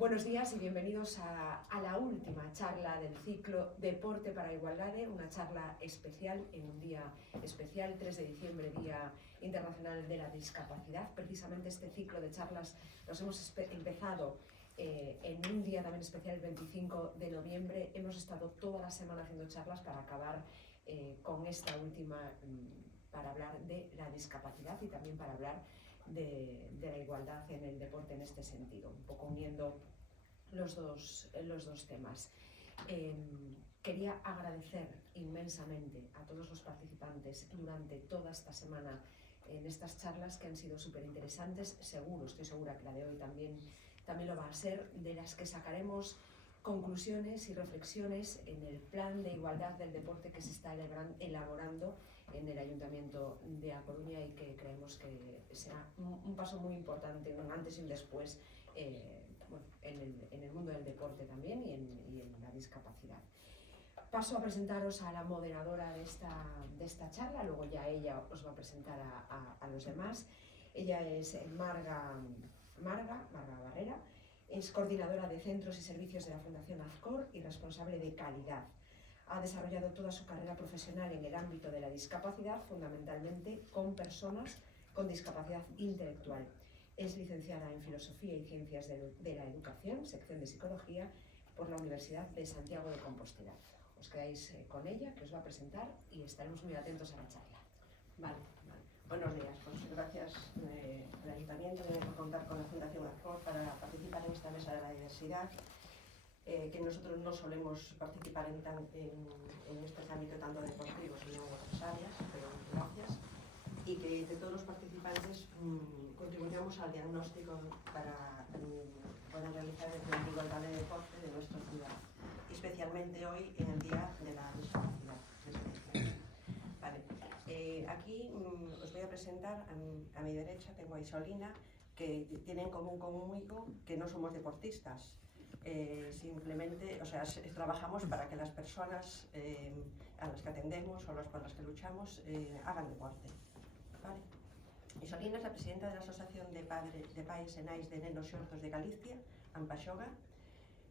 Buenos días y bienvenidos a la última charla del ciclo Deporte para Igualdade, una charla especial en un día especial, 3 de diciembre, Día Internacional de la Discapacidad. Precisamente este ciclo de charlas los hemos empezado en un día también especial, el 25 de noviembre. Hemos estado toda la semana haciendo charlas para acabar con esta última, para hablar de la discapacidad y también para hablar de la igualdad en el deporte en este sentido, un poco uniendo los dos temas. Quería agradecer inmensamente a todos los participantes durante toda esta semana en estas charlas que han sido súper interesantes. Estoy segura que la de hoy también lo va a ser, de las que sacaremos conclusiones y reflexiones en el plan de igualdad del deporte que se está elaborando en el Ayuntamiento de A Coruña y que creemos que será un paso muy importante, un antes y un después en el mundo del deporte también y en la discapacidad. Paso a presentaros a la moderadora de esta charla, luego ya ella os va a presentar a los demás. Ella es Marga Barrera, es coordinadora de Centros y Servicios de la Fundación Azcor y responsable de calidad. Ha desarrollado toda su carrera profesional en el ámbito de la discapacidad, fundamentalmente con personas con discapacidad intelectual. Es licenciada en Filosofía y Ciencias de la Educación, sección de Psicología, por la Universidad de Santiago de Compostela. Os quedáis con ella, que os va a presentar, y estaremos muy atentos a la charla. Vale. Buenos días. Pues gracias al Ayuntamiento por contar con la Fundación Azcor para participar en esta mesa de la diversidad, que nosotros no solemos participar en este ámbito tanto deportivo, sino en otras áreas, pero gracias. Y que de todos los participantes contribuyamos al diagnóstico para poder realizar el plan de igualdad de deporte de nuestra ciudad, especialmente hoy en el Día de la Discapacidad. Vale. Aquí os voy a presentar, a mi derecha tengo a Isolina, que tiene en común conmigo que no somos deportistas. Simplemente, trabajamos para que las personas a las que atendemos o por las que luchamos hagan deporte. Vale. Isolina es la presidenta de la Asociación de Pais e Nais de Nenos Xordos de Galicia, Ampaxoga,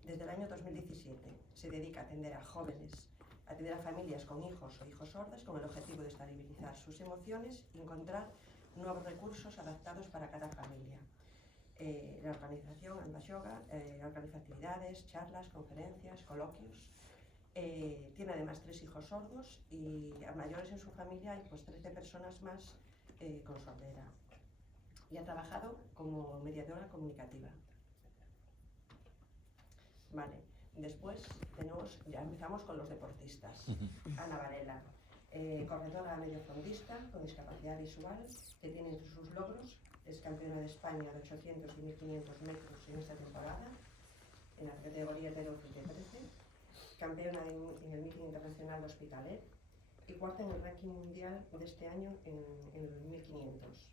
desde el año 2017. Se dedica a atender a jóvenes, a atender a familias con hijos o hijos sordas con el objetivo de estabilizar sus emociones y encontrar nuevos recursos adaptados para cada familia. La organización Ampaxoga organiza actividades, charlas, conferencias, coloquios. Tiene además 3 hijos sordos y a mayores en su familia hay 13 personas más con sordera. Y ha trabajado como mediadora comunicativa. Vale. Después ya empezamos con los deportistas. Ana Varela, corredora mediofondista con discapacidad visual, que tiene entre sus logros, es campeona de España de 800 y 1500 metros en esta temporada, en la categoría de 12 y de 13, campeona en el Meeting Internacional de Hospitalet y cuarta en el ranking mundial de este año en el 1500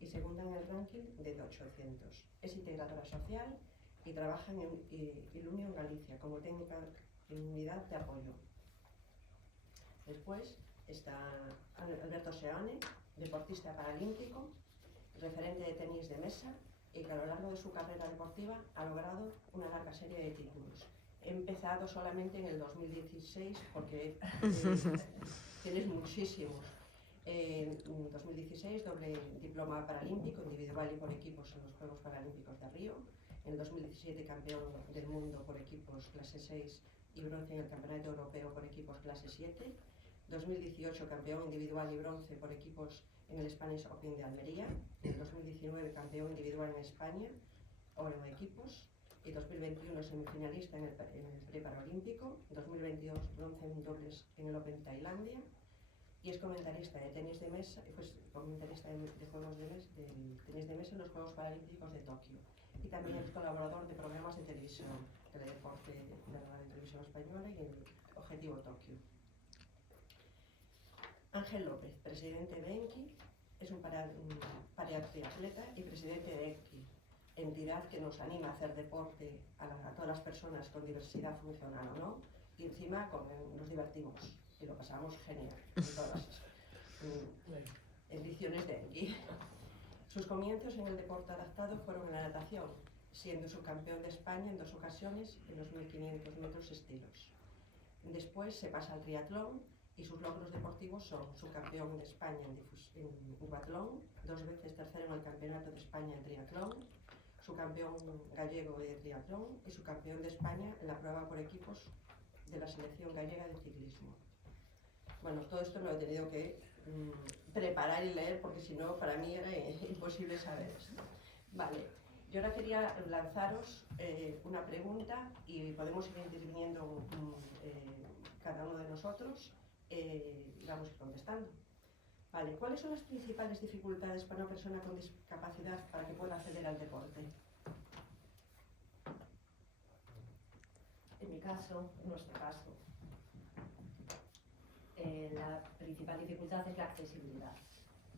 y segunda en el ranking de 800. Es integradora social y trabaja en Ilunio en Galicia como técnica en unidad de apoyo. Después está Alberto Seoane, deportista paralímpico, referente de tenis de mesa y que a lo largo de su carrera deportiva ha logrado una larga serie de títulos. He empezado solamente en el 2016 porque tienes muchísimos. En 2016 doble diploma paralímpico individual y por equipos en los Juegos Paralímpicos de Río. En el 2017 campeón del mundo por equipos clase 6 y bronce en el Campeonato Europeo por equipos clase 7. 2018 campeón individual y bronce por equipos en el Spanish Open de Almería. En 2019 campeón individual en España o en equipos. Y 2021 semifinalista en el preparalímpico. 2022 bronce en dobles en el Open Tailandia. Y es comentarista de tenis de mesa, comentarista de juegos de tenis de mesa en los Juegos Paralímpicos de Tokio. Y también es colaborador de programas de televisión, Teledeporte de la Radio Televisión Española y el Objetivo Tokio. Ángel López, presidente de ENKI, es un paratriatleta y presidente de ENKI, entidad que nos anima a hacer deporte a todas las personas con diversidad funcional o no, y encima nos divertimos y lo pasamos genial en todas las ediciones de ENKI. Sus comienzos en el deporte adaptado fueron en la natación siendo subcampeón de España en 2 ocasiones en los 1500 metros estilos. Después se pasa al triatlón y sus logros deportivos son subcampeón de España en duatlón, 2 veces tercero en el Campeonato de España en triatlón, subcampeón gallego de triatlón y subcampeón de España en la prueba por equipos de la selección gallega de ciclismo. Bueno, todo esto me lo he tenido que preparar y leer porque si no para mí era imposible saber esto. Vale, yo ahora quería lanzaros una pregunta y podemos ir interviniendo cada uno de nosotros y vamos a ir contestando. Vale, ¿cuáles son las principales dificultades para una persona con discapacidad para que pueda acceder al deporte? En mi caso, en nuestro caso, la principal dificultad es la accesibilidad,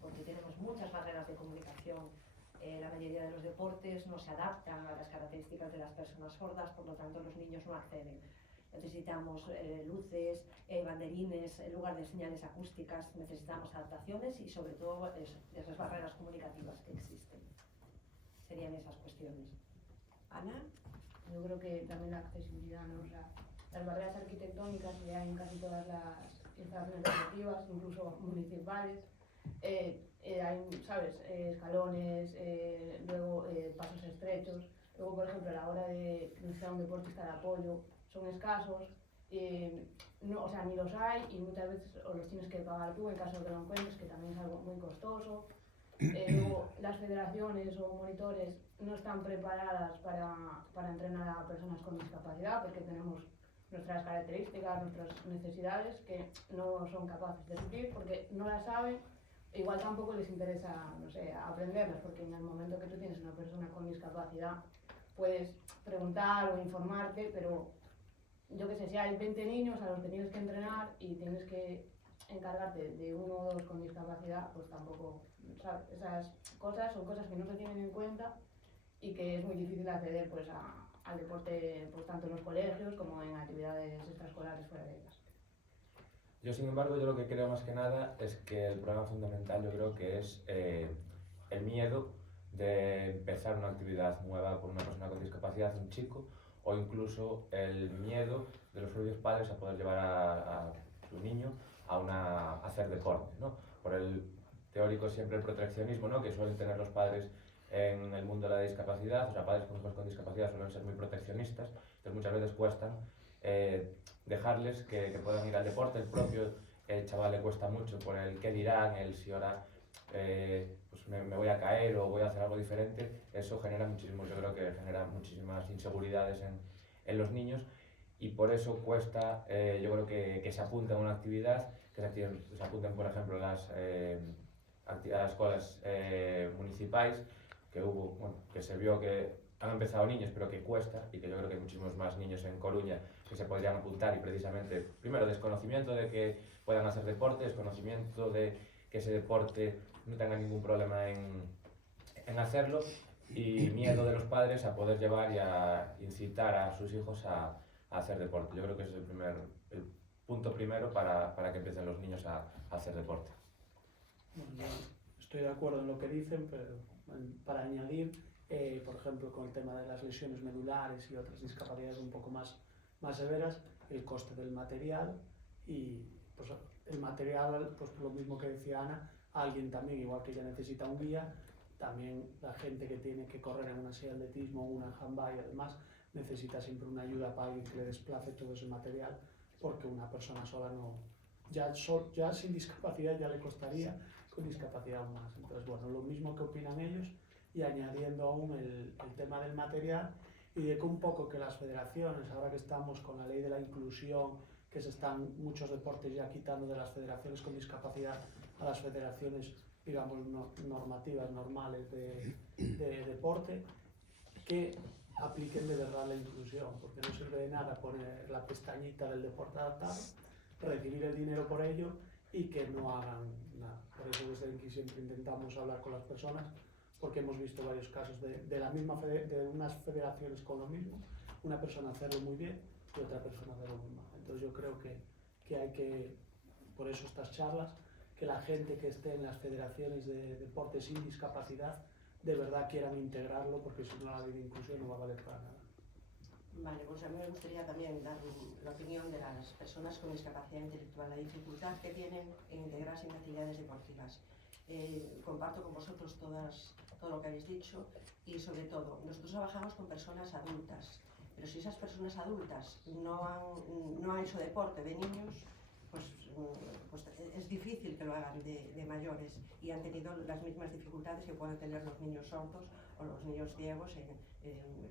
porque tenemos muchas barreras de comunicación. La mayoría de los deportes no se adaptan a las características de las personas sordas, por lo tanto los niños no acceden. Necesitamos luces, banderines, en lugar de señales acústicas, necesitamos adaptaciones y sobre todo esas barreras comunicativas que existen. Serían esas cuestiones. Ana. Yo creo que también la accesibilidad, ¿no? O sea, las barreras arquitectónicas que hay en casi todas las instalaciones deportivas, incluso municipales, hay, ¿sabes? Escalones, luego pasos estrechos, luego, por ejemplo, a la hora de necesitar un deportista de apoyo, son escasos, no, o sea, ni los hay y muchas veces o los tienes que pagar tú en caso de que lo encuentres, que también es algo muy costoso. Luego, las federaciones o monitores no están preparadas para entrenar a personas con discapacidad porque tenemos nuestras características, nuestras necesidades que no son capaces de suplir porque no las saben. Igual tampoco les interesa, no sé, aprenderlas, porque en el momento que tú tienes una persona con discapacidad puedes preguntar o informarte, pero yo qué sé, si hay 20 niños a los que tienes que entrenar y tienes que encargarte de 1 o 2 con discapacidad, pues tampoco, ¿sabes? Esas cosas son cosas que no se tienen en cuenta y que es muy difícil acceder pues al deporte, pues tanto en los colegios como en actividades extraescolares fuera de ellas. Yo, sin embargo, yo lo que creo más que nada es que el problema fundamental yo creo que es el miedo de empezar una actividad nueva con una persona con discapacidad, un chico, o incluso el miedo de los propios padres a poder llevar a su niño a hacer deporte, ¿no? Por el teórico siempre el proteccionismo, ¿no? Que suelen tener los padres en el mundo de la discapacidad, o sea, padres con hijos con discapacidad suelen ser muy proteccionistas, entonces muchas veces cuestan dejarles que puedan ir al deporte. El propio chaval le cuesta mucho por el qué dirán, el si ahora pues me voy a caer o voy a hacer algo diferente. Eso genera muchísimo, yo creo que genera muchísimas inseguridades en los niños y por eso cuesta, yo creo que se apunten a una actividad, que se apunten, por ejemplo, a las escuelas municipales, que se vio que han empezado niños, pero que cuesta, y que yo creo que hay muchísimos más niños en Coruña que se podrían apuntar y precisamente, primero, desconocimiento de que puedan hacer deporte, desconocimiento de que ese deporte no tenga ningún problema en hacerlo y miedo de los padres a poder llevar y a incitar a sus hijos a hacer deporte. Yo creo que ese es el punto primero para que empiecen los niños a hacer deporte. Bueno, yo estoy de acuerdo en lo que dicen, pero para añadir, por ejemplo, con el tema de las lesiones medulares y otras discapacidades un poco más severas, el coste del material y pues, el material, pues lo mismo que decía Ana, alguien también, igual que ella necesita un guía, también la gente que tiene que correr en una silla de atletismo o una handball y además necesita siempre una ayuda para alguien que le desplace todo ese material, porque una persona sola no, ya sin discapacidad ya le costaría, con discapacidad aún más. Entonces, bueno, lo mismo que opinan ellos y añadiendo aún el tema del material y de que un poco que las federaciones, ahora que estamos con la ley de la inclusión, que se están muchos deportes ya quitando de las federaciones con discapacidad a las federaciones, digamos, normativas, normales de deporte, que apliquen de verdad la inclusión, porque no sirve de nada poner la pestañita del deporte adaptado, recibir el dinero por ello y que no hagan nada. Por eso desde aquí siempre intentamos hablar con las personas, porque hemos visto varios casos de unas federaciones con lo mismo, una persona hacerlo muy bien y otra persona hacerlo muy mal. Entonces yo creo que hay que, por eso estas charlas, que la gente que esté en las federaciones de deporte sin discapacidad de verdad quieran integrarlo, porque si no la ley de inclusión no va a valer para nada. Vale, pues a mí me gustaría también dar la opinión de las personas con discapacidad intelectual, la dificultad que tienen en integrarse en actividades deportivas. Comparto con vosotros todo lo que habéis dicho y sobre todo, nosotros trabajamos con personas adultas, pero si esas personas adultas no han hecho deporte de niños, pues es difícil que lo hagan de mayores y han tenido las mismas dificultades que pueden tener los niños sordos o los niños ciegos,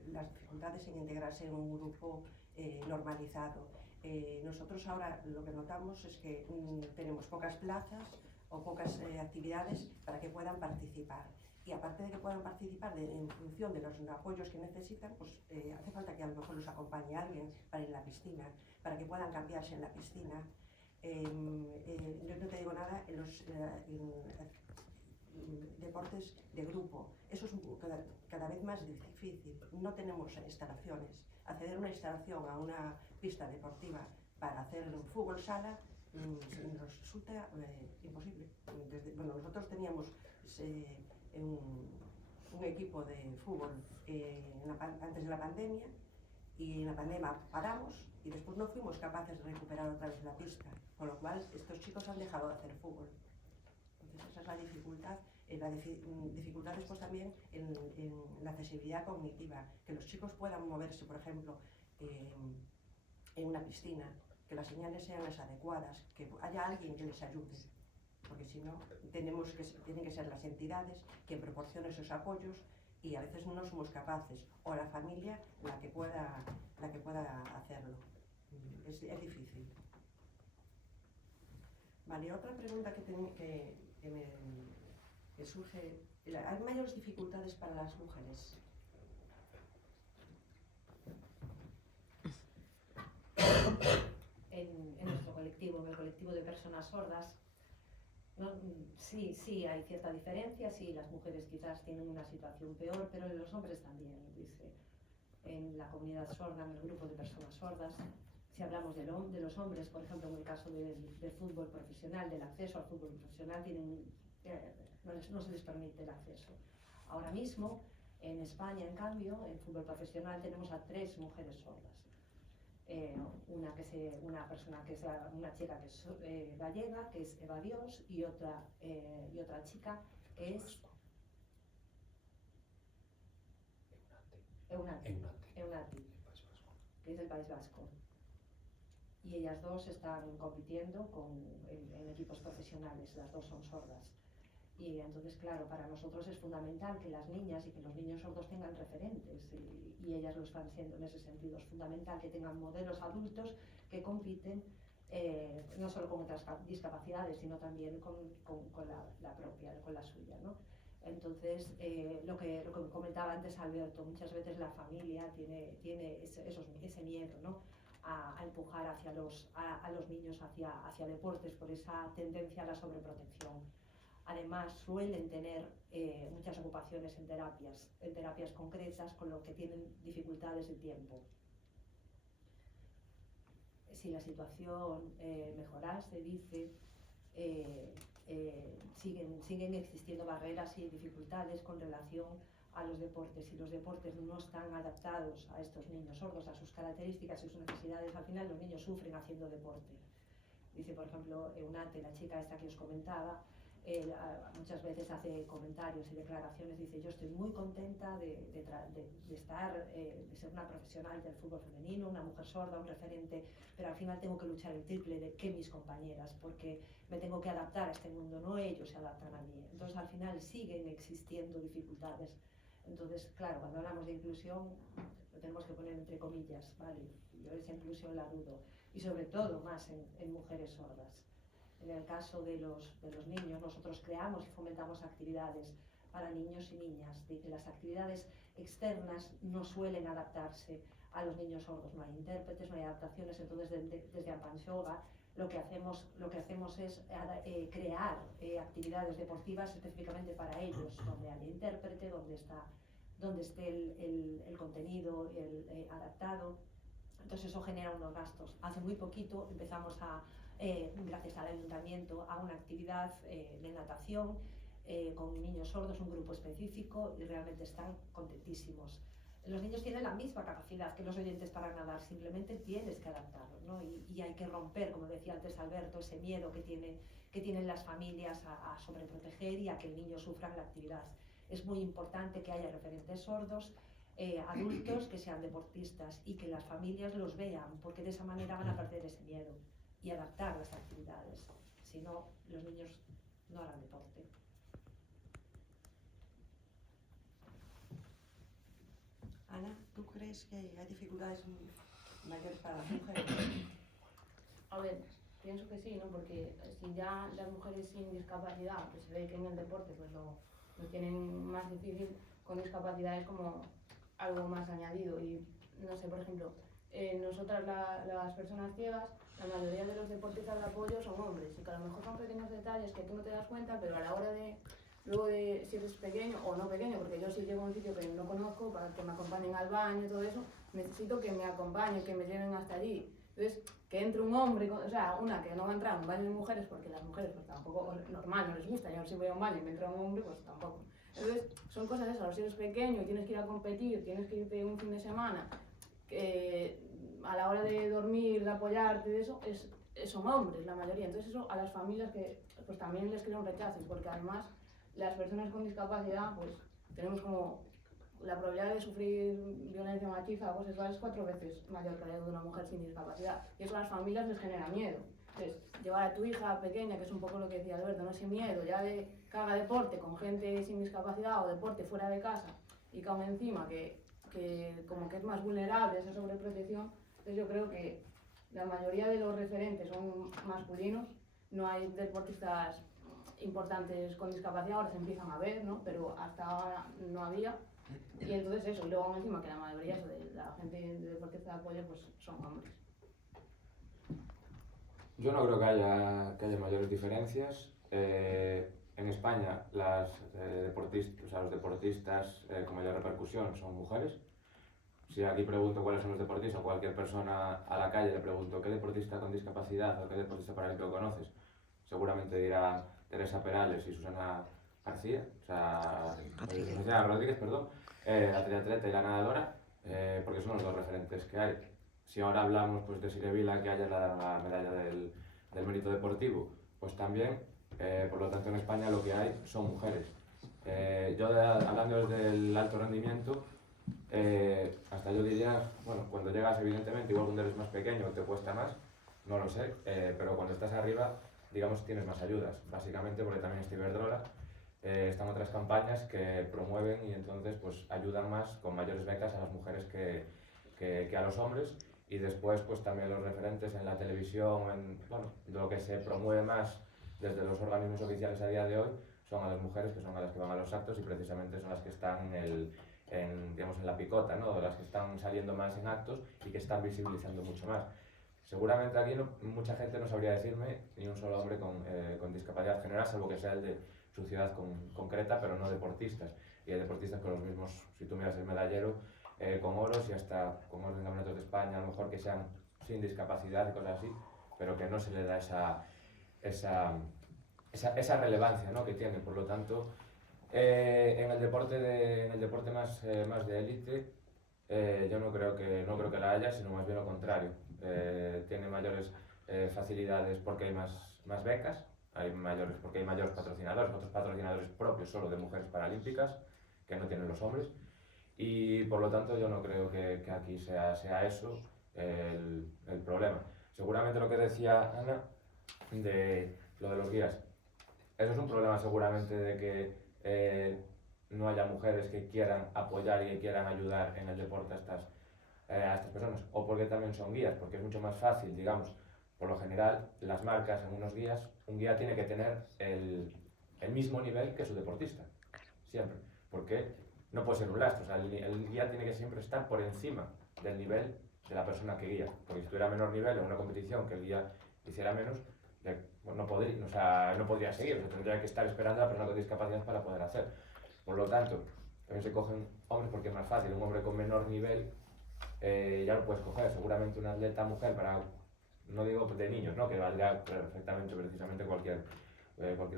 las dificultades en integrarse en un grupo normalizado. Nosotros ahora lo que notamos es que tenemos pocas plazas o pocas actividades para que puedan participar. Y aparte de que puedan participar en función de los apoyos que necesitan, pues hace falta que a lo mejor los acompañe alguien para ir a la piscina, para que puedan cambiarse en la piscina. Yo no te digo nada en los deportes de grupo. Eso es cada vez más difícil. No tenemos instalaciones. Acceder a una instalación, a una pista deportiva para hacer un fútbol sala, nos resulta imposible. Nosotros teníamos un equipo de fútbol antes de la pandemia y en la pandemia paramos y después no fuimos capaces de recuperar otra vez la pista, con lo cual estos chicos han dejado de hacer fútbol. Entonces esa es la dificultad. La dificultad después también en la accesibilidad cognitiva, que los chicos puedan moverse, por ejemplo, en una piscina, que las señales sean las adecuadas, que haya alguien que les ayude, porque si no, tienen que ser las entidades que proporcionen esos apoyos y a veces no somos capaces, o la familia la que pueda hacerlo. Es difícil. Vale, otra pregunta que surge, ¿hay mayores dificultades para las mujeres? En nuestro colectivo, en el colectivo de personas sordas, ¿no? Sí hay cierta diferencia, sí, las mujeres quizás tienen una situación peor, pero los hombres también, dice. En la comunidad sorda, en el grupo de personas sordas, si hablamos de los hombres, por ejemplo, en el caso del fútbol profesional, del acceso al fútbol profesional, no se les permite el acceso. Ahora mismo, en España, en cambio, en fútbol profesional tenemos a 3 mujeres sordas. Una chica que es gallega, que es Eva Dios, y otra chica que es Eunati, que es del País Vasco. Y ellas dos están compitiendo en equipos profesionales, las dos son sordas. Y entonces, claro, para nosotros es fundamental que las niñas y que los niños sordos tengan referentes, y ellas lo están siendo en ese sentido. Es fundamental que tengan modelos adultos que compiten no solo con otras discapacidades, sino también con la propia, con la suya, ¿no? Entonces, lo que comentaba antes Alberto, muchas veces la familia tiene ese miedo, ¿no?, a empujar a los niños hacia deportes por esa tendencia a la sobreprotección. Además, suelen tener muchas ocupaciones en terapias concretas, con lo que tienen dificultades de tiempo. Si la situación mejorase, dice, siguen existiendo barreras y dificultades con relación a los deportes. Si los deportes no están adaptados a estos niños sordos, a sus características y sus necesidades, al final los niños sufren haciendo deporte. Dice, por ejemplo, Eunate, la chica esta que os comentaba, muchas veces hace comentarios y declaraciones, dice: yo estoy muy contenta de ser una profesional del fútbol femenino, una mujer sorda, un referente, pero al final tengo que luchar el triple que mis compañeras, porque me tengo que adaptar a este mundo, no ellos se adaptan a mí. Entonces al final siguen existiendo dificultades. Entonces, claro, cuando hablamos de inclusión lo tenemos que poner entre comillas, ¿vale? Yo esa inclusión la dudo, y sobre todo más en mujeres sordas. En el caso de los niños, nosotros creamos y fomentamos actividades para niños y niñas. Dice, las actividades externas no suelen adaptarse a los niños sordos. No hay intérpretes, no hay adaptaciones. Entonces, desde Ampanshoga lo que hacemos es crear actividades deportivas específicamente para ellos, donde haya intérprete, donde esté el contenido adaptado. Entonces eso genera unos gastos. Hace muy poquito empezamos gracias al ayuntamiento, a una actividad de natación con niños sordos, un grupo específico, y realmente están contentísimos. Los niños tienen la misma capacidad que los oyentes para nadar, simplemente tienes que adaptarlos, ¿no? Y hay que romper, como decía antes Alberto, ese miedo que tienen las familias a sobreproteger y a que el niño sufra en la actividad. Es muy importante que haya referentes sordos, adultos que sean deportistas y que las familias los vean, porque de esa manera van a perder ese miedo y adaptar las actividades. Si no, los niños no harán deporte. Ana, ¿tú crees que hay dificultades mayores para las mujeres? A ver, pienso que sí, ¿no? Porque si ya las mujeres sin discapacidad, que se ve que en el deporte pues lo tienen más difícil, con discapacidad es como algo más añadido. Y no sé, por ejemplo, nosotras las personas ciegas, la mayoría de los deportistas de apoyo son hombres, y que a lo mejor son pequeños detalles que tú no te das cuenta, pero a la hora de, luego de si eres pequeño o no pequeño, porque yo si llego a un sitio que no conozco, para que me acompañen al baño y todo eso, necesito que me acompañen, que me lleven hasta allí. Entonces, que entre un hombre, o sea, una que no va a entrar a un baño de mujeres, porque las mujeres pues tampoco, normal, no les gusta, yo si voy a un baño y me entra un hombre, pues tampoco. Entonces, son cosas esas, si eres pequeño y tienes que ir a competir, tienes que irte un fin de semana, que a la hora de dormir, de apoyarte, de eso, son hombres la mayoría. Entonces eso a las familias que pues también les crea un rechazo, porque además las personas con discapacidad pues tenemos como la probabilidad de sufrir violencia machista o cosas es 4 veces mayor que la de una mujer sin discapacidad, y eso a las familias les genera miedo. Entonces, llevar a tu hija pequeña, que es un poco lo que decía Alberto, ¿no? Ese miedo ya de que haga deporte con gente sin discapacidad o deporte fuera de casa, y que aún encima que como que es más vulnerable a esa sobreprotección. Entonces yo creo que la mayoría de los referentes son masculinos, no hay deportistas importantes con discapacidad, ahora se empiezan a ver, ¿no? Pero hasta ahora no había. Y entonces eso, y luego aún encima que la mayoría eso, de la gente de deportistas de apoyo pues son hombres. Yo no creo que haya mayores diferencias. En España los deportistas con mayor repercusión son mujeres. Si aquí pregunto cuáles son los deportistas, o cualquier persona a la calle le pregunto qué deportista con discapacidad o qué deportista paralímpico conoces, seguramente dirá Teresa Perales y Susana García, o sea, Susana Rodríguez, perdón, la triatleta y la nadadora, porque son los dos referentes que hay. Si ahora hablamos pues, de Sire Vila, que haya dado la medalla del mérito deportivo, pues también, por lo tanto en España lo que hay son mujeres. Yo hablando desde el alto rendimiento, hasta yo diría, bueno, cuando llegas evidentemente, igual cuando eres más pequeño te cuesta más, no lo sé, pero cuando estás arriba, digamos, tienes más ayudas, básicamente porque también está Iberdrola, están otras campañas que promueven y entonces pues ayudan más con mayores becas a las mujeres que a los hombres, y después pues también los referentes en la televisión, bueno, lo que se promueve más desde los organismos oficiales a día de hoy son a las mujeres, que son a las que van a los actos y precisamente son las que están digamos, en la picota, ¿no? Las que están saliendo más en actos y que están visibilizando mucho más. Seguramente aquí mucha gente no sabría decirme ni un solo hombre con discapacidad general, salvo que sea el de su ciudad concreta, pero no deportistas. Y hay deportistas con los mismos, si tú miras el medallero, con oros y hasta con oros en campeonatos de España, a lo mejor que sean sin discapacidad y cosas así, pero que no se le da esa relevancia, ¿no? Que tiene. Por lo tanto, en el deporte más de élite, yo no creo que la haya, sino más bien lo contrario. Tiene mayores facilidades porque hay más becas, porque hay mayores patrocinadores, otros patrocinadores propios solo de mujeres paralímpicas que no tienen los hombres, y por lo tanto yo no creo que aquí sea eso el problema. Seguramente lo que decía Ana de lo de los guías, eso es un problema seguramente de que no haya mujeres que quieran apoyar y que quieran ayudar en el deporte a estas personas, o porque también son guías, porque es mucho más fácil, digamos, por lo general las marcas en unos guías, un guía tiene que tener el mismo nivel que su deportista, siempre, porque no puede ser un lastre, o sea, el guía tiene que siempre estar por encima del nivel de la persona que guía, porque si tuviera menor nivel en una competición que el guía hiciera menos, no podría seguir, o sea, tendría que estar esperando a la persona con discapacidad para poder hacer. Por lo tanto, también se cogen hombres porque es más fácil, un hombre con menor nivel ya lo puedes coger, seguramente una atleta mujer para, no digo de niños, ¿no? Que valdría perfectamente precisamente cualquier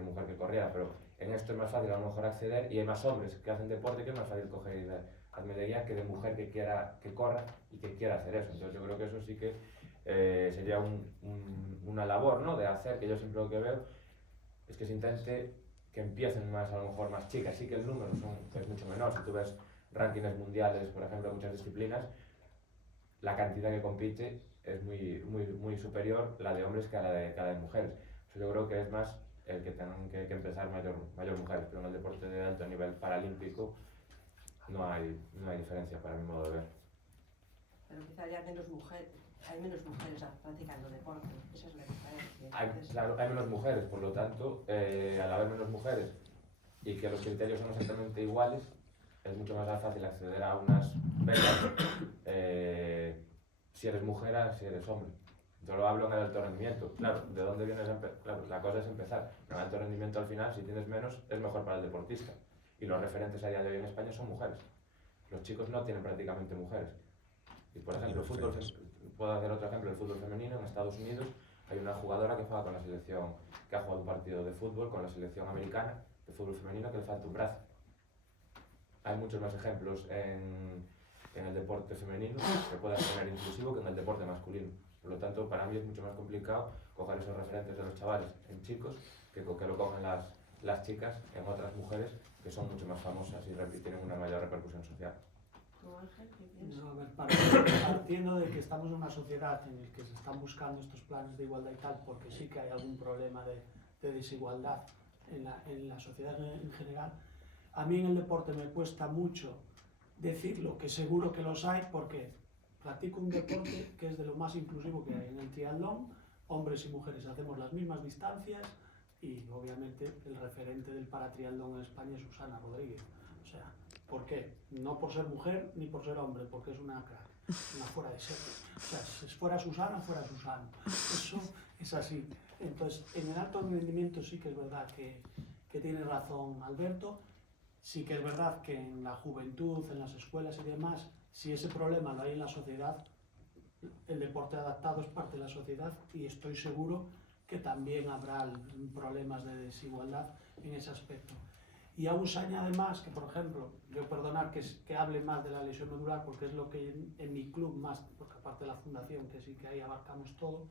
mujer que corriera, pero en esto es más fácil a lo mejor acceder y hay más hombres que hacen deporte que es más fácil coger y dar hazme de guía que de mujer que corra y que quiera hacer eso. Entonces yo creo que eso sí que sería una labor, ¿no? De hacer, que yo siempre lo que veo es que se intente que empiecen más, a lo mejor más chicas. Sí que el número es mucho menor. Si tú ves rankings mundiales, por ejemplo, de muchas disciplinas, la cantidad que compite es muy superior la de hombres que la de mujeres. Entonces yo creo que es más el que tengan que empezar mayor mujeres, pero en el deporte de alto nivel paralímpico no hay diferencia para mi modo de ver. Pero quizá ya hay menos mujeres practicando deporte, esa es la diferencia. Claro, hay menos mujeres, por lo tanto, al haber menos mujeres y que los criterios son exactamente iguales, es mucho más fácil acceder a unas becas si eres mujer a si eres hombre. Yo lo hablo en el alto rendimiento. Claro, ¿de dónde vienes? Claro, la cosa es empezar. En el alto rendimiento, al final, si tienes menos, es mejor para el deportista. Y los referentes a día de hoy en España son mujeres. Los chicos no tienen prácticamente mujeres. Y por ejemplo, puedo hacer otro ejemplo, el fútbol femenino en Estados Unidos. Hay una jugadora que juega con la selección, que ha jugado un partido de fútbol con la selección americana de fútbol femenino que le falta un brazo. Hay muchos más ejemplos en el deporte femenino que pueda ser inclusivo que en el deporte masculino. Por lo tanto, para mí es mucho más complicado coger esos referentes de los chavales en chicos que lo cogen las chicas en otras mujeres que son mucho más famosas y tienen una mayor repercusión social. ¿Tú, Ángel, qué piensas? No, a ver, partiendo de que estamos en una sociedad en la que se están buscando estos planes de igualdad y tal, porque sí que hay algún problema de desigualdad en la sociedad en general, a mí en el deporte me cuesta mucho decirlo, que seguro que los hay, porque practico un deporte que es de lo más inclusivo que hay. En el triatlón, hombres y mujeres hacemos las mismas distancias y obviamente el referente del paratriatlón en España es Susana Rodríguez. O sea, ¿por qué? No por ser mujer ni por ser hombre, porque es una crack, una fuera de serie. O sea, si fuera Susana, fuera Susana. Eso es así. Entonces, en el alto rendimiento sí que es verdad que tiene razón Alberto. Sí que es verdad que en la juventud, en las escuelas y demás, si ese problema lo hay en la sociedad, el deporte adaptado es parte de la sociedad y estoy seguro que también habrá problemas de desigualdad en ese aspecto. Y aún se añade más que, por ejemplo, yo perdonar que hable más de la lesión medular porque es lo que en mi club más, porque aparte de la fundación, que sí que ahí abarcamos todo,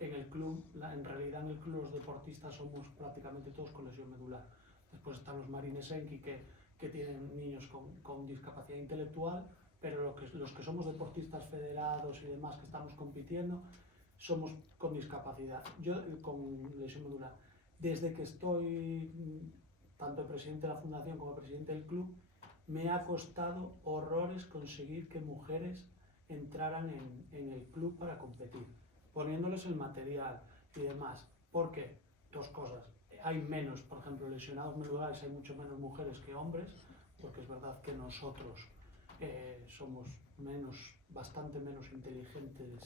en el club, en realidad en el club los deportistas somos prácticamente todos con lesión medular. Después están los marines Enki que tienen niños con discapacidad intelectual, pero los que somos deportistas federados y demás que estamos compitiendo, somos con discapacidad. Yo con lesión medular. Desde que estoy tanto presidente de la fundación como presidente del club, me ha costado horrores conseguir que mujeres entraran en el club para competir, poniéndoles el material y demás. ¿Por qué? Dos cosas. Hay menos, por ejemplo, lesionados medulares, hay mucho menos mujeres que hombres, porque es verdad que nosotros somos bastante menos inteligentes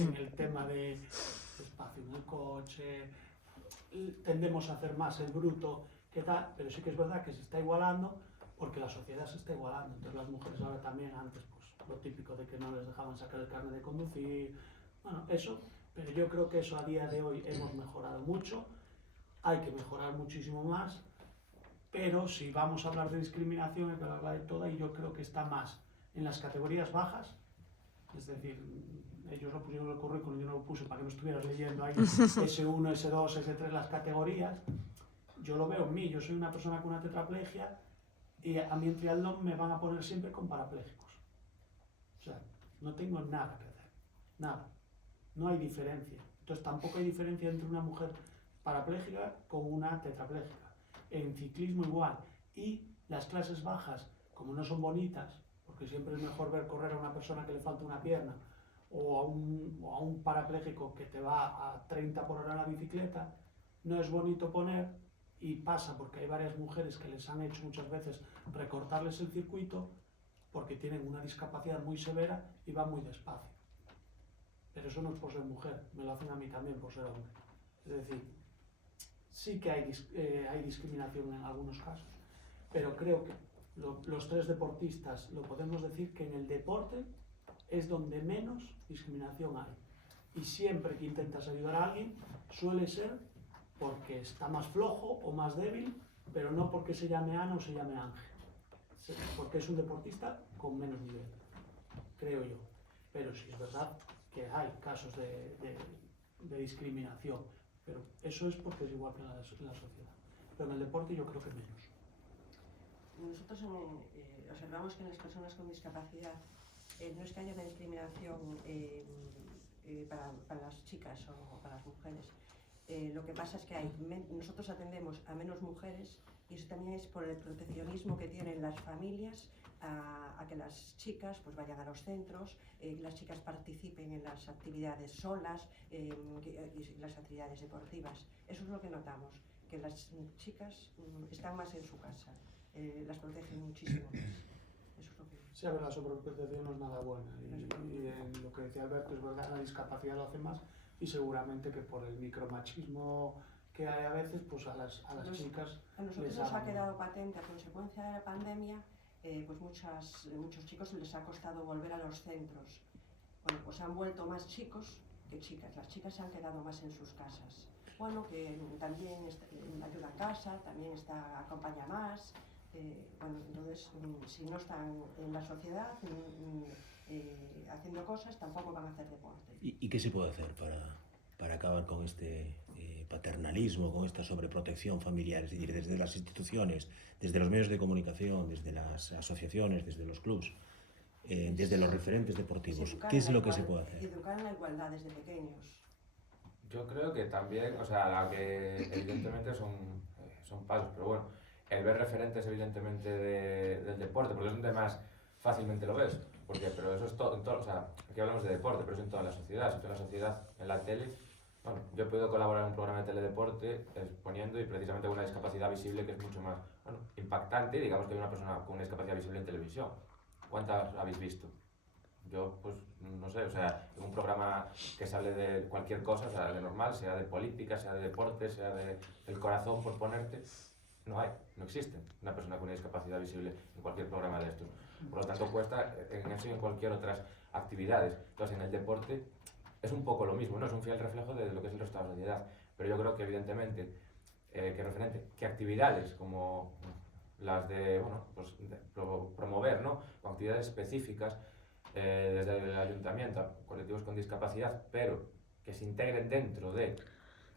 en el tema de espacio en el coche, tendemos a hacer más el bruto que tal, pero sí que es verdad que se está igualando porque la sociedad se está igualando. Entonces las mujeres ahora también, antes pues lo típico de que no les dejaban sacar el carnet de conducir, bueno, eso, pero yo creo que eso a día de hoy hemos mejorado mucho, hay que mejorar muchísimo más. Pero si vamos a hablar de discriminación, hay que hablar de toda, y yo creo que está más en las categorías bajas, es decir, ellos lo pusieron en el currículum, yo no lo puse para que no estuvieras leyendo ahí S1, S2, S3, las categorías. Yo lo veo en mí, yo soy una persona con una tetraplegia y a mí en triatlón me van a poner siempre con parapléjicos. O sea, no tengo nada que hacer, nada, no hay diferencia. Entonces tampoco hay diferencia entre una mujer parapléjica con una tetrapléjica. En ciclismo igual, y las clases bajas, como no son bonitas, porque siempre es mejor ver correr a una persona que le falta una pierna o a un parapléjico que te va a 30 por hora en la bicicleta, no es bonito poner, y pasa porque hay varias mujeres que les han hecho muchas veces recortarles el circuito porque tienen una discapacidad muy severa y van muy despacio. Pero eso no es por ser mujer, me lo hacen a mí también por ser hombre. Es decir, sí que hay discriminación en algunos casos, pero creo que los tres deportistas lo podemos decir que en el deporte es donde menos discriminación hay. Y siempre que intentas ayudar a alguien suele ser porque está más flojo o más débil pero no porque se llame Ana o se llame Ángel, porque es un deportista con menos nivel, creo yo. Pero sí es verdad que hay casos de discriminación, pero eso es porque es igual que en la sociedad. Pero en el deporte yo creo que menos. Nosotros observamos que en las personas con discapacidad no es que haya una discriminación para las chicas o para las mujeres. Lo que pasa es que nosotros atendemos a menos mujeres y eso también es por el proteccionismo que tienen las familias a que las chicas pues vayan a los centros, las chicas participen en las actividades solas y las actividades deportivas. Eso es lo que notamos, que las chicas están más en su casa, las protegen muchísimo más. Eso es lo que... Sí, a ver, la sobreprotección no es nada buena y en lo que decía Alberto es verdad, la discapacidad lo hace más y seguramente que por el micromachismo que hay a veces, pues a las chicas... A nosotros nos ha quedado patente a consecuencia de la pandemia, pues muchos chicos les ha costado volver a los centros. Bueno, pues han vuelto más chicos que chicas. Las chicas se han quedado más en sus casas. Bueno, que también ayuda en casa, también acompaña más. Bueno, entonces, si no están en la sociedad haciendo cosas, tampoco van a hacer deporte. ¿Y qué se puede hacer para acabar con este paternalismo, con esta sobreprotección familiar? Es decir, desde las instituciones, desde los medios de comunicación, desde las asociaciones, desde los clubs, desde los referentes deportivos. ¿Qué es lo que se puede hacer? Educar en la igualdad desde pequeños. Yo creo que también, o sea, la que evidentemente son pasos, pero bueno, el ver referentes evidentemente del deporte, porque es donde más fácilmente lo ves, pero eso es todo, o sea, aquí hablamos de deporte, pero es en toda la sociedad, si toda la sociedad en la tele, bueno, yo he podido colaborar en un programa de teledeporte exponiendo y precisamente con una discapacidad visible que es mucho más, bueno, impactante, digamos que hay una persona con una discapacidad visible en televisión. ¿Cuántas habéis visto? Yo, pues, no sé, o sea, en un programa que se hable de cualquier cosa, o sea, de normal, sea de política, sea de deporte, sea del corazón, por ponerte, no existe una persona con una discapacidad visible en cualquier programa de estos. Por lo tanto, cuesta en eso y en cualquier otras actividades. Entonces, en el deporte es un poco lo mismo, ¿no? Es un fiel reflejo de lo que es el resto de la sociedad. Pero yo creo que, evidentemente, que actividades como las de, bueno, pues promover, ¿no? Con actividades específicas desde el ayuntamiento a colectivos con discapacidad, pero que se integren dentro de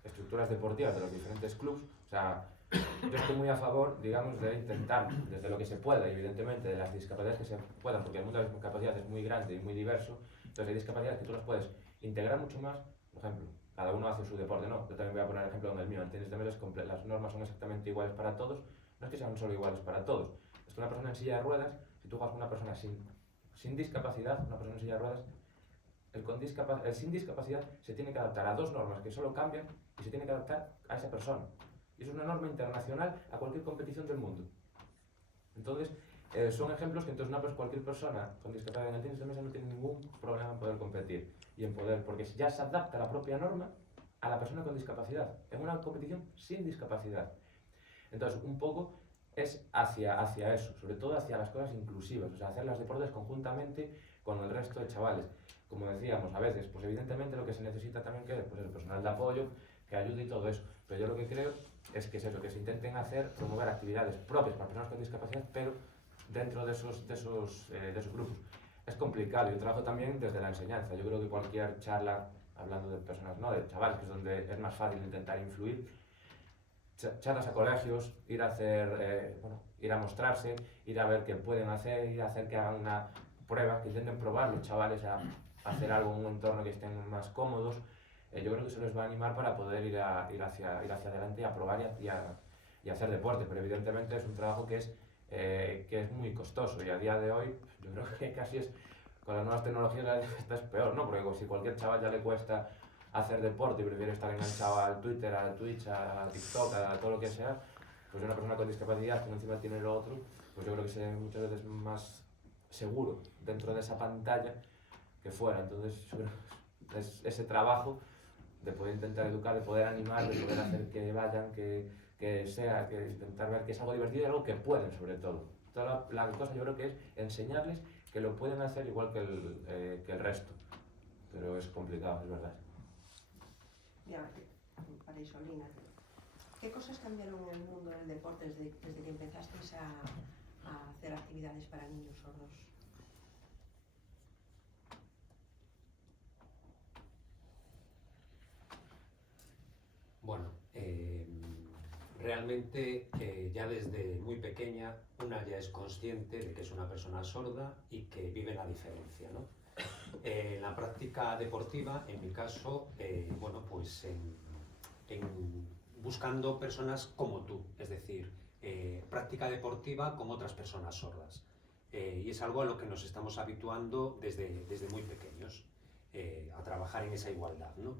estructuras deportivas de los diferentes clubes. O sea, yo estoy muy a favor, digamos, de intentar, desde lo que se pueda, y evidentemente de las discapacidades que se puedan, porque el mundo de la discapacidad es muy grande y muy diverso, entonces hay discapacidades que tú las puedes integrar mucho más. Por ejemplo, cada uno hace su deporte, ¿no? Yo también voy a poner el ejemplo del mío. En tenis de mesa las normas son exactamente iguales para todos, no es que sean solo iguales para todos. Es que una persona en silla de ruedas, si tú juegas con una persona sin discapacidad, una persona en silla de ruedas, el sin discapacidad se tiene que adaptar a dos normas que solo cambian y se tiene que adaptar a esa persona. Y eso es una norma internacional a cualquier competición del mundo. Entonces, son ejemplos que entonces cualquier persona con discapacidad en el tenis de mesa no tiene ningún problema en poder competir y en poder, porque ya se adapta la propia norma a la persona con discapacidad, en una competición sin discapacidad. Entonces, un poco es hacia eso, sobre todo hacia las cosas inclusivas, o sea, hacer los deportes conjuntamente con el resto de chavales. Como decíamos, a veces, pues evidentemente lo que se necesita también que pues el personal de apoyo, que ayude y todo eso. Pero yo lo que creo es que es eso, que se intenten promover actividades propias para personas con discapacidad, pero dentro de esos grupos. Es complicado, yo trabajo también desde la enseñanza. Yo creo que cualquier charla, hablando de personas, no, de chavales, que es donde es más fácil intentar influir, charlas a colegios, ir a mostrarse, ir a ver qué pueden hacer, ir a hacer que hagan una prueba, que intenten probar los chavales a hacer algo en un entorno que estén más cómodos. Yo creo que eso les va a animar para poder ir hacia adelante y a probar y hacer deporte, pero evidentemente es un trabajo que es muy costoso y a día de hoy yo creo que casi es, con las nuevas tecnologías esta es peor, ¿no? Porque si cualquier chaval ya le cuesta hacer deporte y prefiere estar enganchado al Twitter, a Twitch, a TikTok, a todo lo que sea, pues una persona con discapacidad que encima tiene lo otro, pues yo creo que es muchas veces más seguro dentro de esa pantalla que fuera. Entonces yo creo que es ese trabajo de poder intentar educar, de poder animar, de poder hacer que vayan, que intentar ver que es algo divertido y algo que pueden, sobre todo. Toda la cosa yo creo que es enseñarles que lo pueden hacer igual que el resto, pero es complicado, es verdad. Mira, para Isolina, ¿Qué cosas cambiaron en el mundo del deporte desde que empezasteis a hacer actividades para niños sordos? Bueno, realmente ya desde muy pequeña una ya es consciente de que es una persona sorda y que vive la diferencia, ¿no? En la práctica deportiva, en mi caso, bueno, pues buscando personas como tú, es decir, práctica deportiva con otras personas sordas. Y es algo a lo que nos estamos habituando desde muy pequeños, a trabajar en esa igualdad, ¿no?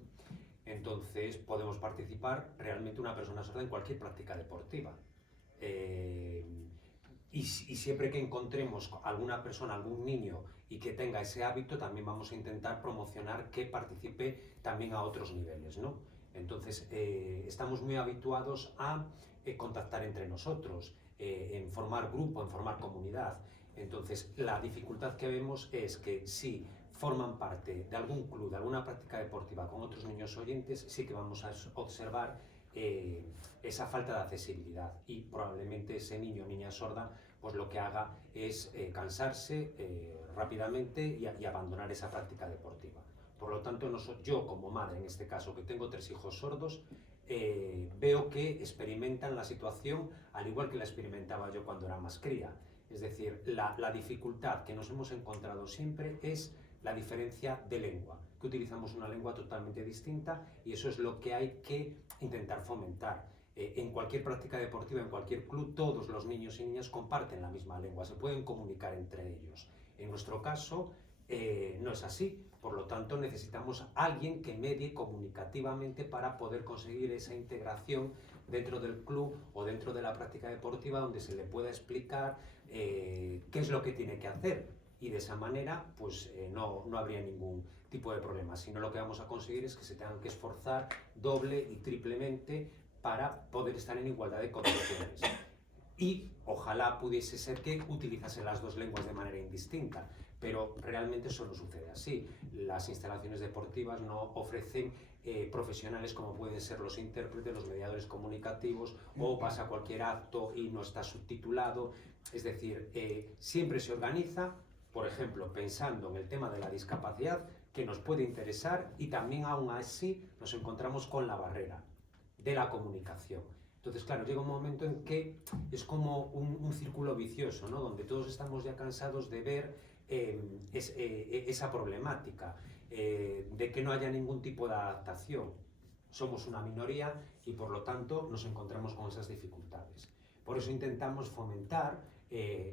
Entonces podemos participar realmente una persona sorda en cualquier práctica deportiva. Y siempre que encontremos alguna persona, algún niño y que tenga ese hábito, también vamos a intentar promocionar que participe también a otros niveles, ¿no? Entonces estamos muy habituados a contactar entre nosotros, en formar grupo, en formar comunidad. Entonces la dificultad que vemos es que si forman parte de algún club, de alguna práctica deportiva con otros niños oyentes, sí que vamos a observar esa falta de accesibilidad y probablemente ese niño o niña sorda pues lo que haga es cansarse rápidamente y abandonar esa práctica deportiva. Por lo tanto, yo como madre, en este caso, que tengo 3 hijos sordos, veo que experimentan la situación al igual que la experimentaba yo cuando era más cría. Es decir, la dificultad que nos hemos encontrado siempre es la diferencia de lengua, que utilizamos una lengua totalmente distinta y eso es lo que hay que intentar fomentar. En cualquier práctica deportiva, en cualquier club, todos los niños y niñas comparten la misma lengua, se pueden comunicar entre ellos. En nuestro caso no es así, por lo tanto necesitamos a alguien que medie comunicativamente para poder conseguir esa integración dentro del club o dentro de la práctica deportiva donde se le pueda explicar qué es lo que tiene que hacer. Y de esa manera pues no habría ningún tipo de problema, sino lo que vamos a conseguir es que se tengan que esforzar doble y triplemente para poder estar en igualdad de condiciones. Y ojalá pudiese ser que utilizasen las 2 lenguas de manera indistinta, pero realmente eso no sucede así. Las instalaciones deportivas no ofrecen profesionales como pueden ser los intérpretes, los mediadores comunicativos, o vas a cualquier acto y no está subtitulado. Es decir, siempre se organiza, por ejemplo, pensando en el tema de la discapacidad, que nos puede interesar, y también aún así nos encontramos con la barrera de la comunicación. Entonces, claro, llega un momento en que es como un círculo vicioso, ¿no? Donde todos estamos ya cansados de ver esa problemática, de que no haya ningún tipo de adaptación. Somos una minoría y por lo tanto nos encontramos con esas dificultades. Por eso intentamos fomentar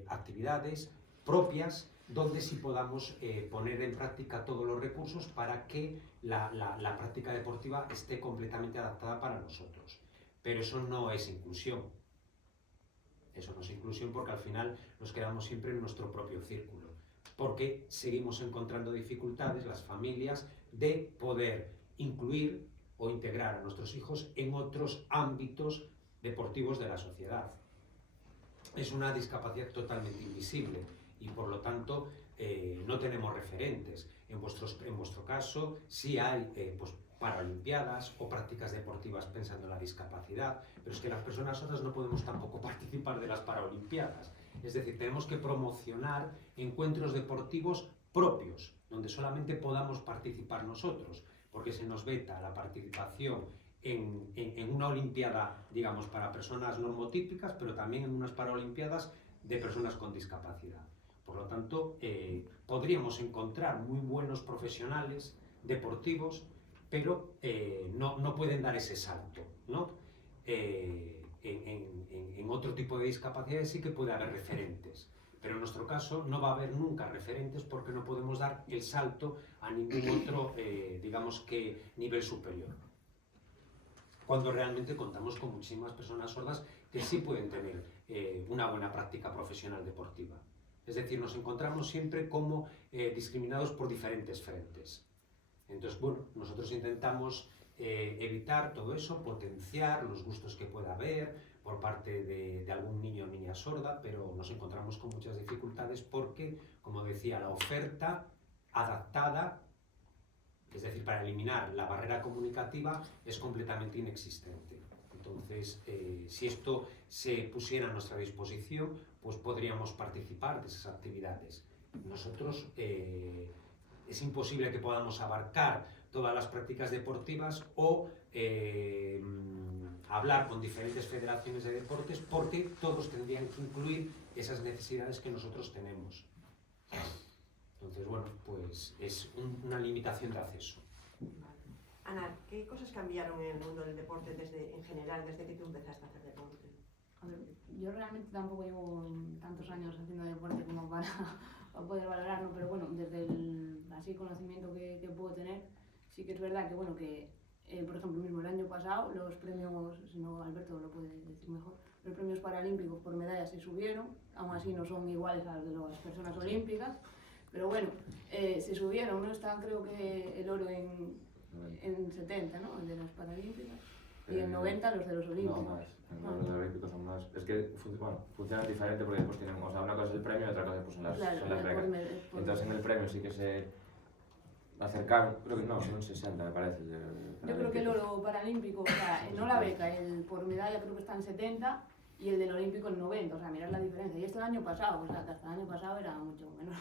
actividades propias donde sí podamos poner en práctica todos los recursos para que la práctica deportiva esté completamente adaptada para nosotros. Pero eso no es inclusión. Eso no es inclusión porque al final nos quedamos siempre en nuestro propio círculo. Porque seguimos encontrando dificultades, las familias, de poder incluir o integrar a nuestros hijos en otros ámbitos deportivos de la sociedad. Es una discapacidad totalmente invisible y por lo tanto no tenemos referentes. En vuestro caso sí hay pues, paralimpiadas o prácticas deportivas pensando en la discapacidad, pero es que las personas sordas no podemos tampoco participar de las paralimpiadas. Es decir, tenemos que promocionar encuentros deportivos propios, donde solamente podamos participar nosotros, porque se nos veta la participación en una olimpiada, digamos, para personas normotípicas, pero también en unas paralimpiadas de personas con discapacidad. Por lo tanto, podríamos encontrar muy buenos profesionales deportivos, pero no pueden dar ese salto, ¿no? En otro tipo de discapacidades sí que puede haber referentes, pero en nuestro caso no va a haber nunca referentes porque no podemos dar el salto a ningún otro, digamos que, nivel superior. Cuando realmente contamos con muchísimas personas sordas que sí pueden tener una buena práctica profesional deportiva. Es decir, nos encontramos siempre como discriminados por diferentes frentes. Entonces, bueno, nosotros intentamos evitar todo eso, potenciar los gustos que pueda haber por parte de algún niño o niña sorda, pero nos encontramos con muchas dificultades porque, como decía, la oferta adaptada, es decir, para eliminar la barrera comunicativa, es completamente inexistente. Entonces, si esto se pusiera a nuestra disposición, pues podríamos participar de esas actividades. Nosotros es imposible que podamos abarcar todas las prácticas deportivas o hablar con diferentes federaciones de deportes, porque todos tendrían que incluir esas necesidades que nosotros tenemos. Entonces, bueno, pues es una limitación de acceso. Ana, ¿qué cosas cambiaron en el mundo del deporte en general desde que tú empezaste a hacer deporte? A ver, yo realmente tampoco llevo tantos años haciendo deporte como para poder valorarlo, pero bueno, desde el así conocimiento que puedo tener, sí que es verdad que, bueno, que por ejemplo, mismo el año pasado, los premios, si no Alberto lo puede decir mejor, los premios paralímpicos por medallas se subieron, aún así no son iguales a los de las personas olímpicas, pero bueno, se subieron, ¿no? Está creo que el oro en 70, ¿no? El de las paralímpicas, y en 90 los de los olímpicos. No, más. Los olímpicos son más. Es que funcionan diferente porque después tienen, o sea, una cosa es el premio y otra cosa pues, son las becas. Entonces en el premio sí que se acercaron, creo que no, son 60 me parece. Yo creo que el oro paralímpico, o sea, no la beca, el por medalla creo que está en 70 y el del olímpico en 90, o sea, mirad la diferencia. Y esto el año pasado, o sea, que hasta el año pasado era mucho menor.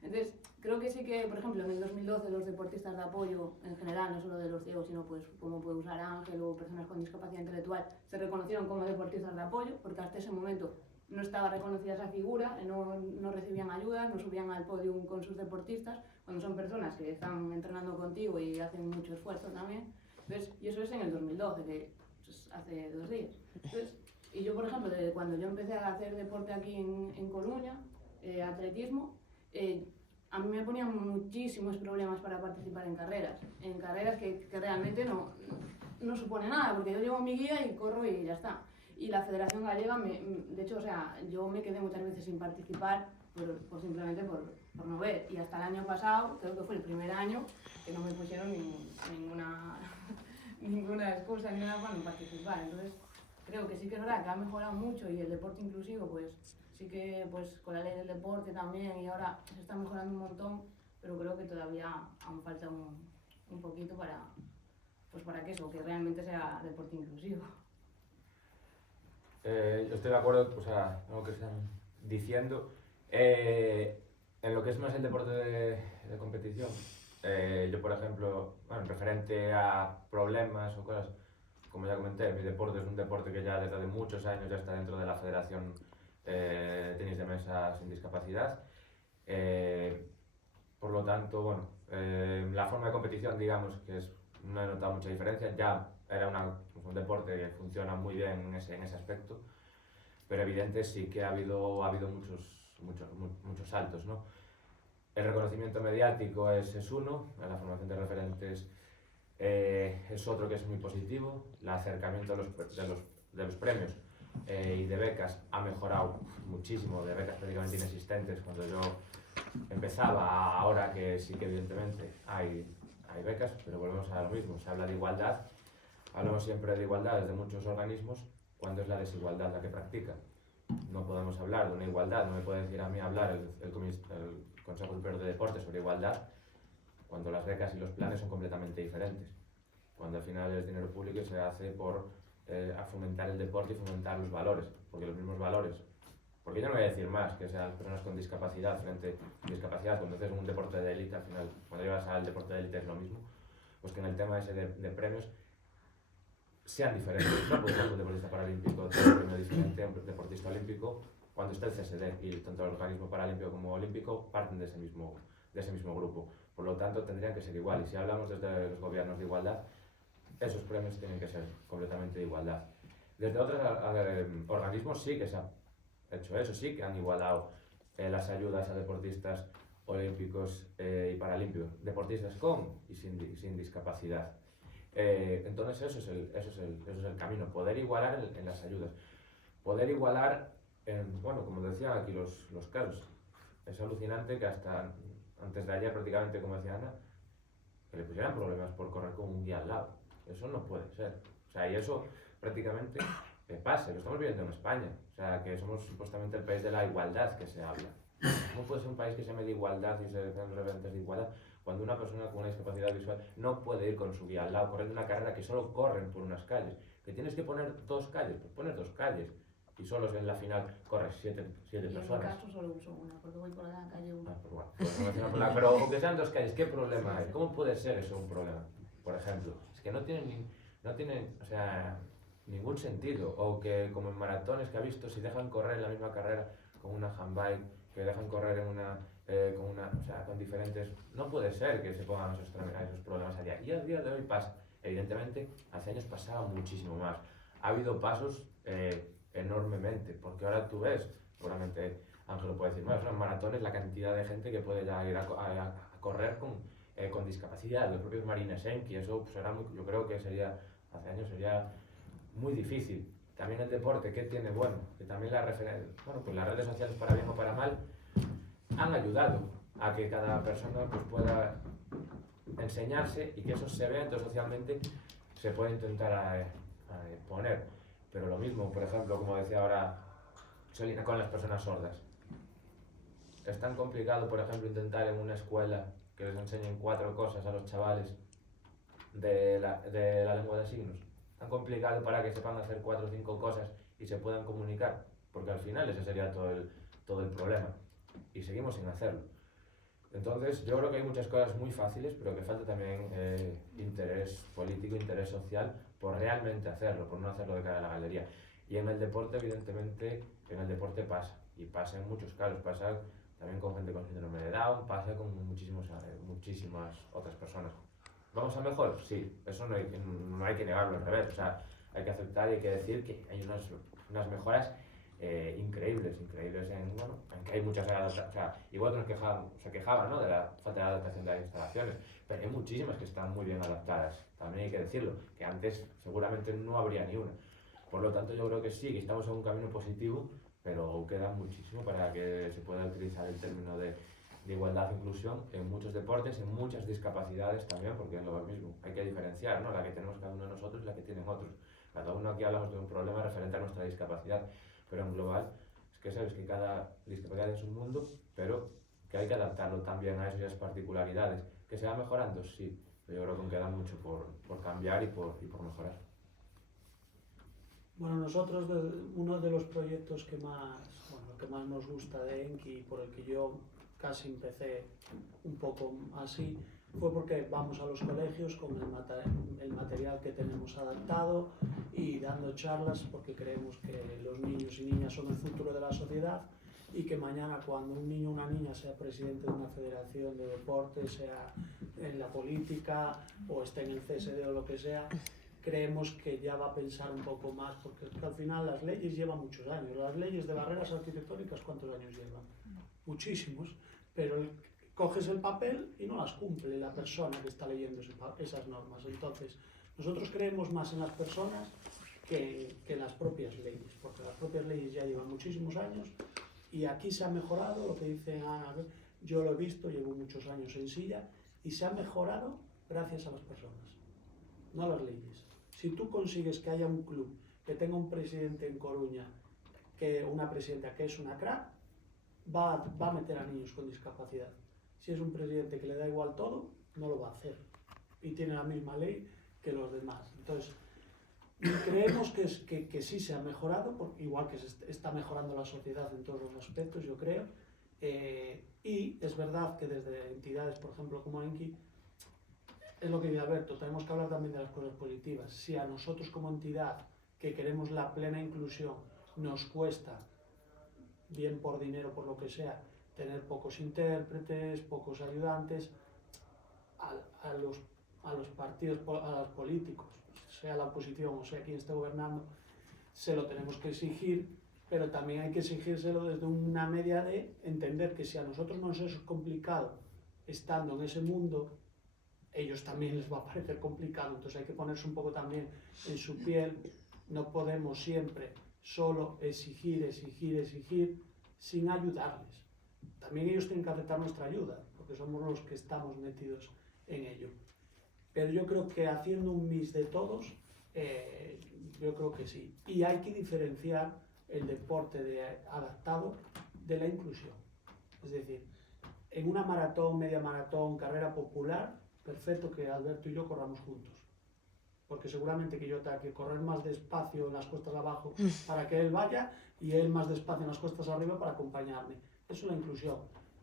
Entonces, creo que sí que, por ejemplo, en el 2012 los deportistas de apoyo, en general, no solo de los ciegos, sino pues como puede usar Ángel o personas con discapacidad intelectual, se reconocieron como deportistas de apoyo, porque hasta ese momento no estaba reconocida esa figura, no recibían ayuda, no subían al podio con sus deportistas, cuando son personas que están entrenando contigo y hacen mucho esfuerzo también. Entonces, y eso es en el 2012, que pues, hace 2 días. Entonces, y yo, por ejemplo, desde cuando yo empecé a hacer deporte aquí en Coruña, atletismo, a mí me ponían muchísimos problemas para participar en carreras que realmente no supone nada, porque yo llevo mi guía y corro y ya está. Y la Federación Gallega, de hecho, o sea, yo me quedé muchas veces sin participar simplemente por no ver. Y hasta el año pasado, creo que fue el primer año, que no me pusieron ninguna excusa ni nada para no participar. Entonces, creo que sí que es verdad que ha mejorado mucho y el deporte inclusivo, pues sí que pues con la ley del deporte también y ahora se está mejorando un montón, pero creo que todavía aún falta un poquito para que eso, que realmente sea deporte inclusivo. Yo estoy de acuerdo, o sea, en lo que están diciendo. En lo que es más el deporte de competición, yo por ejemplo, bueno, referente a problemas o cosas, como ya comenté, mi deporte es un deporte que ya desde hace muchos años ya está dentro de la Federación de Tenis de Mesa sin Discapacidad. Por lo tanto, bueno, la forma de competición, digamos, que no he notado mucha diferencia, ya era un deporte que funciona muy bien en ese aspecto, pero evidente sí que ha habido muchos saltos, ¿no? El reconocimiento mediático es uno, la formación de referentes es otro que es muy positivo, el acercamiento de los premios y de becas ha mejorado muchísimo, de becas prácticamente inexistentes cuando yo empezaba, ahora que sí que evidentemente hay becas, pero volvemos a lo mismo, se habla de igualdad, hablamos siempre de igualdad desde muchos organismos, cuando es la desigualdad la que practica. No podemos hablar de una igualdad, no me puede decir a mí hablar el Consejo Superior de Deportes sobre igualdad cuando las becas y los planes son completamente diferentes. Cuando al final es dinero público y se hace por fomentar el deporte y fomentar los valores, porque los mismos valores, porque yo no voy a decir más que sean personas con discapacidad frente a discapacidad, cuando haces un deporte de élite, al final, cuando llevas al deporte de élite es lo mismo, pues que en el tema ese de premios sean diferentes, ¿no? Porque un deportista paralímpico tiene un premio diferente a un deportista olímpico cuando está el CSD y tanto el organismo paralímpico como olímpico parten de ese mismo grupo. Por lo tanto, tendrían que ser igual. Y si hablamos desde los gobiernos de igualdad, esos premios tienen que ser completamente de igualdad. Desde otros organismos sí que se ha hecho eso, sí que han igualado las ayudas a deportistas olímpicos y paralímpicos, deportistas con y sin discapacidad. Entonces eso es el camino, poder igualar en las ayudas, poder igualar bueno, como decían aquí los casos. Es alucinante que hasta antes de ayer prácticamente, como decía Ana, que le pusieran problemas por correr con un guía al lado. Eso no puede ser. O sea, y eso prácticamente pasa, lo estamos viviendo en España. O sea, que somos supuestamente el país de la igualdad que se habla. ¿Cómo puede ser un país que se llame de igualdad y se den referentes de igualdad cuando una persona con una discapacidad visual no puede ir con su guía al lado corriendo una carrera que solo corren por unas calles? que tienes que poner 2 calles, pues pones 2 calles y solo en la final corres 7 Y en mi personas. caso solo uso una, porque voy por la calle 1. Ah, pues bueno, pues pero aunque sean 2 calles, ¿qué problema hay? ¿Cómo puede ser eso un problema? Por ejemplo, es que no tienen, o sea, ningún sentido. O que como en maratones que ha visto, si dejan correr en la misma carrera con una handbike, que dejan correr en o sea, con diferentes... No puede ser que se pongan esos problemas a día. Y a día de hoy pasa. Evidentemente, hace años pasaba muchísimo más. Ha habido pasos enormemente, porque ahora tú ves, seguramente Ángel lo puede decir más, ¿no? En maratones la cantidad de gente que puede ya ir a correr con discapacidad, los propios Marines Enki, eso pues era yo creo que hace años sería muy difícil. También el deporte, ¿qué tiene bueno? Que también pues las redes sociales, para bien o para mal, han ayudado a que cada persona pues pueda enseñarse y que eso se vea, entonces socialmente se puede intentar poner. Pero lo mismo, por ejemplo, como decía ahora Selina, con las personas sordas. Es tan complicado, por ejemplo, intentar en una escuela que les enseñen 4 cosas a los chavales de la lengua de signos. Tan complicado para que sepan hacer 4 o 5 cosas y se puedan comunicar, porque al final ese sería todo el problema. Y seguimos sin hacerlo. Entonces, yo creo que hay muchas cosas muy fáciles, pero que falta también interés político, interés social, por realmente hacerlo, por no hacerlo de cara a la galería. Y en el deporte, evidentemente, pasa. Y pasa en muchos casos. Pasa también con gente con síndrome de Down, pasa con muchísimas otras personas. ¿Vamos a mejor? Sí, eso no hay que negarlo, al revés. O sea, hay que aceptar y hay que decir que hay unas mejoras increíbles en que hay muchas adaptaciones. O sea, igual que se quejaban, ¿no?, de la falta de adaptación de las instalaciones, pero hay muchísimas que están muy bien adaptadas. También hay que decirlo, que antes seguramente no habría ni una. Por lo tanto, yo creo que sí, que estamos en un camino positivo, pero queda muchísimo para que se pueda utilizar el término de igualdad e inclusión en muchos deportes, en muchas discapacidades también, porque es lo mismo. Hay que diferenciar, ¿no?, la que tenemos cada uno de nosotros y la que tienen otros. Cada uno aquí hablamos de un problema referente a nuestra discapacidad, pero en global es que sabes que cada discapacidad es un mundo, pero que hay que adaptarlo también a esas particularidades. ¿Que se va mejorando? Sí, pero yo creo que aún queda mucho por cambiar y por mejorar. Bueno, nosotros uno de los proyectos que más nos gusta de Enki, por el que yo casi empecé un poco así, fue porque vamos a los colegios con el material que tenemos adaptado y dando charlas, porque creemos que los niños y niñas son el futuro de la sociedad y que mañana, cuando un niño o una niña sea presidente de una federación de deporte, sea en la política o esté en el CSD o lo que sea, creemos que ya va a pensar un poco más, porque al final las leyes llevan muchos años. Las leyes de barreras arquitectónicas, ¿cuántos años llevan? Muchísimos, pero coges el papel y no las cumple la persona que está leyendo esas normas. Entonces, nosotros creemos más en las personas que en las propias leyes, porque las propias leyes ya llevan muchísimos años y aquí se ha mejorado, lo que dice Ana, yo lo he visto, llevo muchos años en silla, y se ha mejorado gracias a las personas, no a las leyes. Si tú consigues que haya un club que tenga un presidente en Coruña, una presidenta que es una crack, va a meter a niños con discapacidad. Si es un presidente que le da igual todo, no lo va a hacer. Y tiene la misma ley que los demás. Entonces, creemos que sí se ha mejorado, igual que se está mejorando la sociedad en todos los aspectos, yo creo. Y es verdad que desde entidades, por ejemplo, como Enki, es lo que dice Alberto, tenemos que hablar también de las cosas positivas. Si a nosotros como entidad, que queremos la plena inclusión, nos cuesta, bien por dinero, por lo que sea, tener pocos intérpretes, pocos ayudantes, a los partidos, a los políticos, sea la oposición o sea quien esté gobernando, se lo tenemos que exigir, pero también hay que exigírselo desde una media de entender que si a nosotros nos es complicado estando en ese mundo, ellos también les va a parecer complicado, entonces hay que ponerse un poco también en su piel. No podemos siempre solo exigir sin ayudarles. También ellos tienen que aceptar nuestra ayuda, porque somos los que estamos metidos en ello. Pero yo creo que haciendo un mix de todos, yo creo que sí. Y hay que diferenciar el deporte adaptado de la inclusión. Es decir, en una maratón, media maratón, carrera popular, perfecto que Alberto y yo corramos juntos. porque seguramente que yo tenga que correr más despacio en las cuestas abajo para que él vaya y él más despacio en las cuestas arriba para acompañarme. Eso es la inclusión,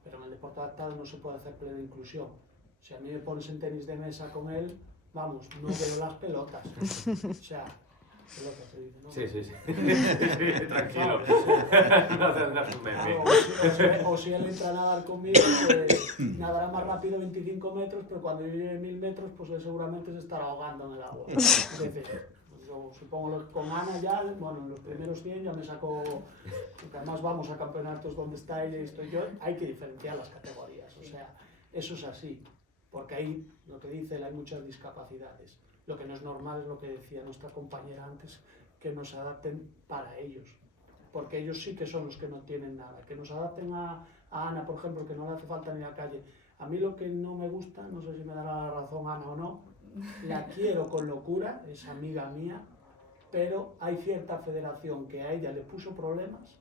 pero en el deporte adaptado no se puede hacer plena inclusión. Si a mí me pones en tenis de mesa con él, vamos, no veo las pelotas. O sea, pelotas se dice, ¿no? Sí, sí, sí. Tranquilo. No tendrás un meme. O si él entra a nadar conmigo, pues nadará más rápido 25 metros, pero cuando yo llegue 1000 metros, pues él seguramente se estará ahogando en el agua. Es decir, yo supongo que con Ana ya, bueno, en los primeros 100 ya me sacó, porque además vamos a campeonatos donde está ella y estoy yo, hay que diferenciar las categorías, o sea, eso es así, porque ahí, lo que dice él, hay muchas discapacidades. Lo que no es normal es lo que decía nuestra compañera antes, que nos adapten para ellos, porque ellos sí que son los que no tienen nada, que nos adapten a Ana, por ejemplo, que no le hace falta ni la calle. A mí lo que no me gusta, no sé si me dará la razón Ana o no, la quiero con locura, es amiga mía, pero hay cierta federación que a ella le puso problemas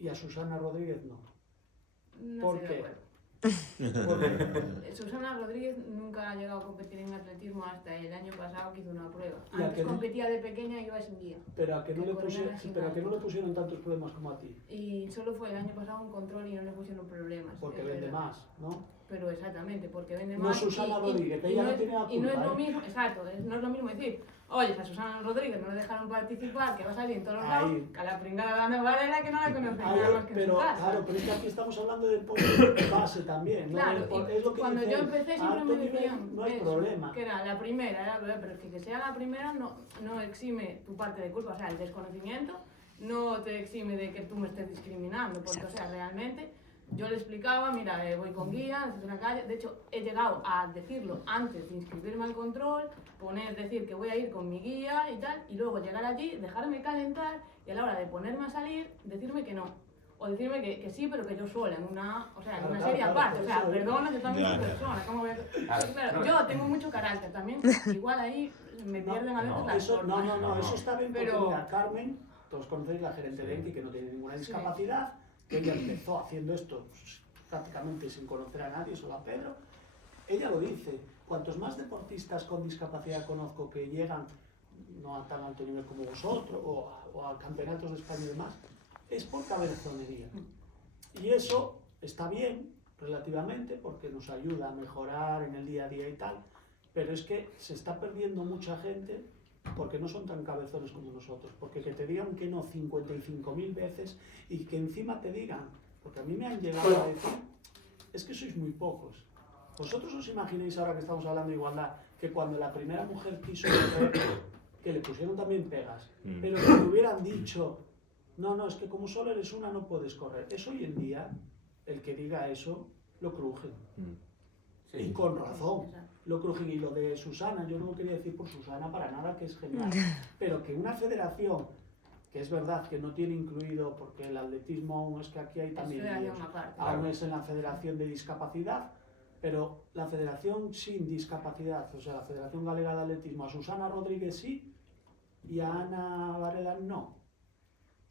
y a Susana Rodríguez no. No ¿Por estoy de qué? acuerdo. Porque Susana Rodríguez nunca ha llegado a competir en atletismo hasta el año pasado que hizo una prueba. ¿Y a que Antes no? competía de pequeña y iba sin guía. pero a que no Que le correr pusieron, así pero a que no mal. le pusieron tantos problemas como a ti, Y solo fue el año pasado un control y no le pusieron problemas. porque es vende verdad. más, ¿no? Pero exactamente, porque vende No más. Susana Rodríguez, que ella no tiene la y no es culpa, lo ¿eh? mismo, exacto, no es lo mismo decir, oye, a Susana Rodríguez no le dejaron participar, que va a salir en todos los lados, Ahí. que a la pringada de Ana Varela que no la conocen Ay, nada más que en pero su casa. claro, pero es que aquí estamos hablando de deporte base también, ¿no? Claro, Es lo que cuando dice yo él, empecé a siempre alto me nivel decían no hay eso, problema. que era la primera, pero es que sea la primera no exime tu parte de culpa, o sea, el desconocimiento no te exime de que tú me estés discriminando, porque, o sea, realmente yo le explicaba, mira, voy con guía, necesito una calle, de hecho he llegado a decirlo antes de inscribirme al control, decir que voy a ir con mi guía y tal, y luego llegar allí, dejarme calentar y a la hora de ponerme a salir, decirme que no. O decirme que sí, pero que yo sola, en una serie Claro, aparte. por O sea, eso, perdona, yo también soy Ya, ya. persona. ¿Cómo voy a... Claro, no. yo tengo mucho carácter también. Igual ahí me pierden a veces no, las Eso, formas. no, eso está bien porque Pero- mira, Carmen, todos conocéis la gerente de Enki, que no tiene ninguna discapacidad, que ella empezó haciendo esto pues, prácticamente sin conocer a nadie, solo a Pedro. Ella lo dice, cuantos más deportistas con discapacidad conozco que llegan, no a tan alto nivel como vosotros, o a campeonatos de España y demás, es por cabezonería. Y eso está bien, relativamente, porque nos ayuda a mejorar en el día a día y tal, pero es que se está perdiendo mucha gente porque no son tan cabezones como nosotros, porque que te digan que no 55.000 veces y que encima te digan, porque a mí me han llegado a decir, es que sois muy pocos. ¿Vosotros os imagináis ahora que estamos hablando de igualdad, que cuando la primera mujer quiso correr, que le pusieron también pegas, pero que le hubieran dicho, no, es que como solo eres una no puedes correr? Eso hoy en día, el que diga eso, lo crujen. Y con razón, lo crujen. Y lo de Susana, yo no lo quería decir por Susana para nada, que es genial, pero que una federación, que es verdad que no tiene incluido, porque el atletismo aún es que aquí hay también líos, aún es en la Federación de Discapacidad, pero la Federación sin discapacidad, o sea, la Federación Galega de Atletismo, a Susana Rodríguez sí y a Ana Varela no.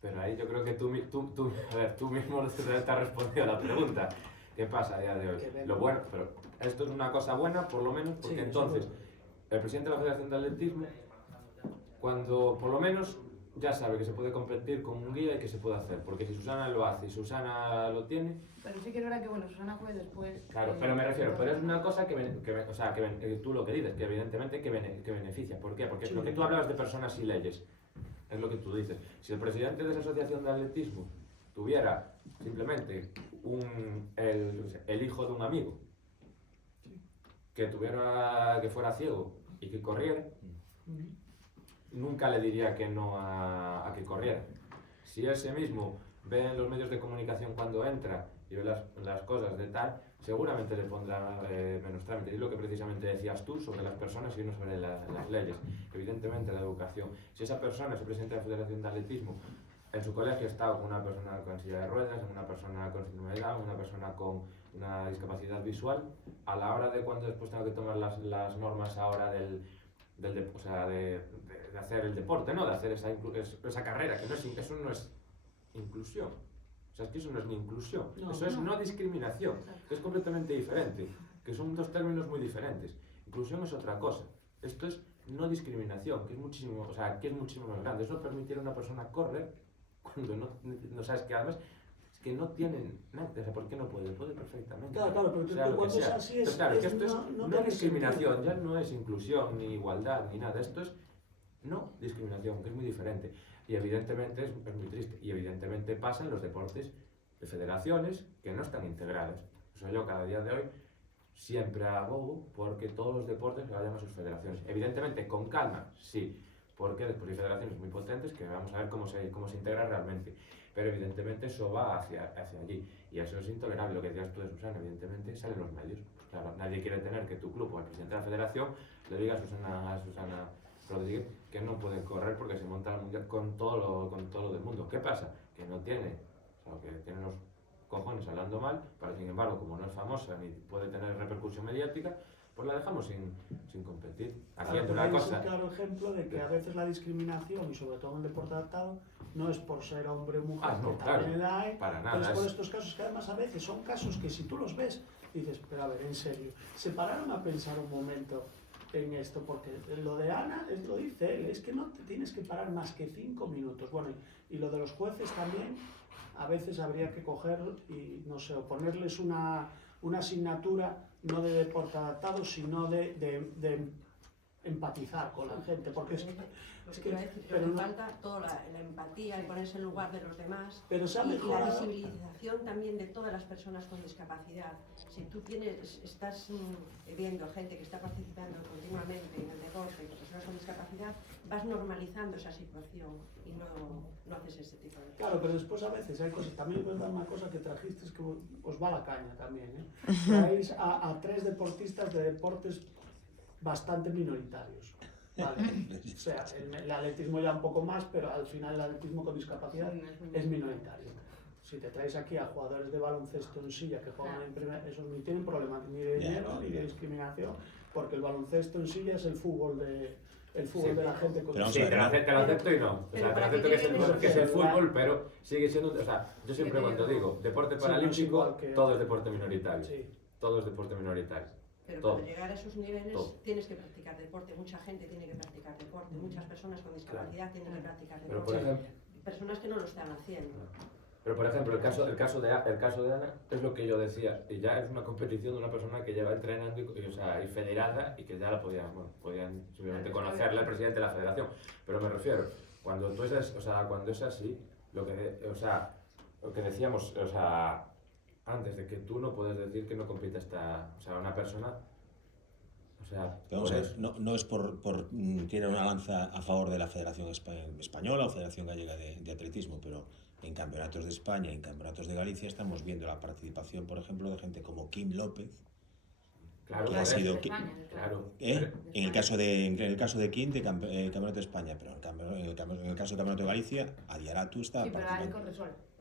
Pero ahí yo creo que tú mismo te has respondido a la pregunta. ¿Qué pasa a día de hoy? Que ven. Lo bueno, pero esto es una cosa buena, por lo menos, porque Sí, entonces seguro. el presidente de la Federación de Atletismo, cuando por lo menos ya sabe que se puede competir con un guía y que se puede hacer, porque si Susana lo hace y Susana lo tiene, Pero sí que es verdad que, bueno, Susana fue después... claro, pero me refiero, pero es una cosa que tú lo que dices, que evidentemente que beneficia. ¿Por qué? Porque Sí. lo que tú hablabas de personas y leyes, es lo que tú dices. Si el presidente de esa asociación de atletismo tuviera simplemente el hijo de un amigo, que fuera ciego y que corriera, nunca le diría que no a que corriera. Si ese mismo ve en los medios de comunicación cuando entra y ve las cosas de tal, seguramente le pondrá menos trámite. Y lo que precisamente decías tú sobre las personas y no sobre las leyes. Evidentemente la educación. Si esa persona es el presidente de la Federación de Atletismo, en su colegio ha estado con una persona con silla de ruedas, una persona con síndrome de Down, una persona con una discapacidad visual, a la hora de cuando después tenga que tomar las normas ahora de hacer el deporte, ¿no? De hacer esa carrera, que eso no es inclusión. O sea, es que eso no es ni inclusión, No, eso es no discriminación, que es completamente diferente, que son dos términos muy diferentes. Inclusión es otra cosa. Esto es no discriminación, que es muchísimo, o sea, que es muchísimo más grande. Es no permitir a una persona correr cuando no sabes que además es que no tienen nada. O sea, ¿por qué no puede? Puede perfectamente. Claro, pero sea lo que cuando es sea. así Pero claro, que esto es no no tiene discriminación, sentido. ya no es inclusión, ni igualdad, ni nada. Esto es no discriminación, que es muy diferente. Y evidentemente es muy triste. Y evidentemente pasa en los deportes de federaciones que no están integradas. O sea, yo cada día de hoy siempre abogo porque todos los deportes se vayan a sus federaciones. Evidentemente, con calma, sí, porque después hay federaciones muy potentes que vamos a ver cómo se integra realmente. Pero evidentemente eso va hacia allí. Y eso es intolerable. Lo que decías tú de Susana, evidentemente salen los medios. Pues claro, nadie quiere tener que tu club o el presidente de la federación le diga a Susana Rodríguez que no puede correr porque se monta el mundial con todo lo del mundo. ¿Qué pasa? Que no tiene, o sea, que tiene los cojones hablando mal, pero sin embargo, como no es famosa ni puede tener repercusión mediática, pues la dejamos sin competir. Haciendo una Es cosa. un claro ejemplo de que a veces la discriminación, y sobre todo en el deporte adaptado, no es por ser hombre o mujer, No, que claro, también la hay, para pero es nada. por estos casos que además a veces son casos que si tú los ves, dices, pero a ver, en serio, se pararon a pensar un momento en esto, porque lo de Ana, lo dice él, es que no te tienes que parar más que 5 minutos. Bueno, y lo de los jueces también, a veces habría que coger y, no sé, o ponerles una asignatura no de deporte adaptado, sino de empatizar con la gente, porque es que pero no falta toda la empatía, el ponerse en lugar de los demás, pero se ha y la mejorado. visibilización también de todas las personas con discapacidad. Si tú estás viendo a gente que está participando continuamente en el deporte con personas con discapacidad, vas normalizando esa situación y no haces ese tipo de cosas. Claro, pero después a veces hay cosas, también es verdad una cosa que trajiste, es que os va la caña también, ¿eh? Traéis a 3 deportistas de deportes bastante minoritarios, ¿vale? O sea, el atletismo ya un poco más, pero al final el atletismo con discapacidad es minoritario. Si te traes aquí a jugadores de baloncesto en silla que juegan en primera, esos ni tienen problemas ni de dinero ni de discriminación, porque el baloncesto en silla es el fútbol de la gente con Sí, te lo acepto y no. O sea, te lo acepto que es el fútbol, pero sigue siendo. O sea, yo siempre cuando digo deporte paralímpico, todo es deporte minoritario. Sí. Todo es deporte minoritario. Pero Todo. para llegar a esos niveles Todo. tienes que practicar deporte, mucha gente tiene que practicar deporte, muchas personas con discapacidad tienen que practicar Pero deporte, por ejemplo, personas que no lo están haciendo. el caso de Ana es lo que yo decía, y ya es una competición de una persona que lleva entrenando y federada y que ya la podían simplemente conocerla el presidente de la federación. Pero me refiero, cuando es así, lo que decíamos, antes de que tú no puedes decir que no compite una persona. Vamos a ver, no es por tirar una lanza a favor de la Federación Española o Federación Gallega de Atletismo, pero en campeonatos de España y en campeonatos de Galicia estamos viendo la participación, por ejemplo, de gente como Kim López, Claro, que ha sido claro. en el caso de Kim de Campeonato de España, pero en el caso del Campeonato de Galicia, Adiaratu está Sí, pero ahí participando. corre solo.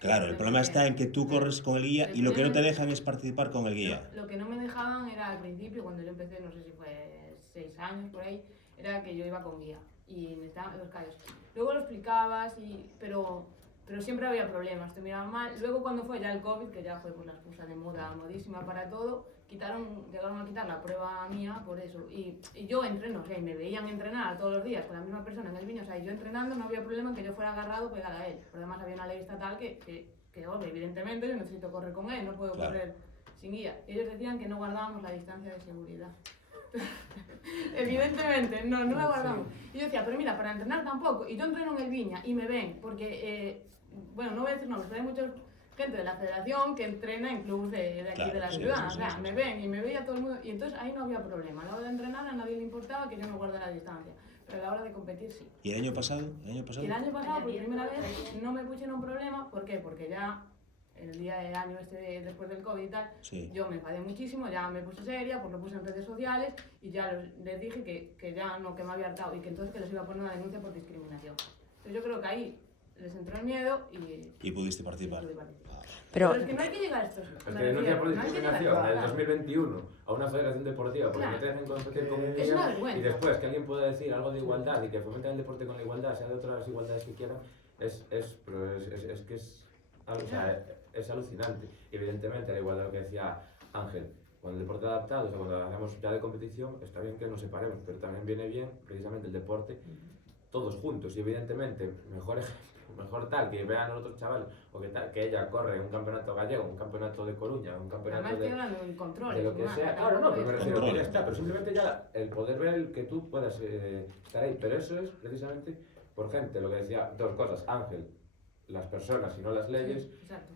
Claro, el problema está en que tú corres con el guía y lo que no te dejan es participar con el guía. Lo que no me dejaban era al principio, cuando yo empecé, no sé si fue 6 años por ahí, era que yo iba con guía y me estaban los callos. Luego lo explicabas, pero siempre había problemas, te miraban mal. Luego cuando fue ya el COVID, que ya fue por la excusa de moda, modísima para todo, llegaron a quitar la prueba mía por eso. Y yo entreno, o sea, y me veían entrenar todos los días con la misma persona en el viño, o sea, y yo entrenando no había problema en que yo fuera agarrado pegada a él. Pero además había una ley estatal que evidentemente yo necesito correr con él, no puedo correr sin guía. Y ellos decían que no guardábamos la distancia de seguridad. Evidentemente, no la guardamos. Y yo decía, pero mira, para entrenar tampoco. Y yo entreno en el Viña y me ven, porque, no voy a decir nombres, pero hay mucha gente de la federación que entrena en clubes de aquí de la ciudad. O sea, me ven y me veía todo el mundo. Y entonces ahí no había problema. A la hora de entrenar a nadie le importaba que yo no guardara la distancia. Pero a la hora de competir sí. ¿Y el año pasado? Y el año pasado, por primera vez, no me pusieron problema. ¿Por qué? Porque ya el día del año después del COVID y tal, yo me enfadé muchísimo, ya me puse seria, pues lo puse en redes sociales y ya les dije que ya no, que me había hartado y que entonces que les iba a poner una denuncia por discriminación. Entonces yo creo que ahí les entró el miedo y pudiste participar. Pero es que no hay que llegar a estos. Es que denuncia por discriminación en el 2021 a una federación deportiva porque no te dejan competir con un guía y después que alguien pueda decir algo de igualdad y que fomenten el deporte con la igualdad, sea de otras igualdades que quieran, es alucinante. Y evidentemente, al igual de lo que decía Ángel, Con el deporte adaptado, o sea, cuando hacemos ya de competición, está bien que nos separemos, pero también viene bien precisamente el deporte todos juntos y evidentemente mejor ejemplo, mejor tal que vean a los otros chavales o que, tal, que ella corre un campeonato gallego, un campeonato de Coruña, un campeonato Además de, estoy hablando en control. de lo que sea. Claro, no, pero me refiero que ya está, pero simplemente ya el poder ver el que tú puedas estar ahí, pero eso es precisamente por gente, lo que decía, dos cosas, Ángel, las personas y no las leyes. Exacto.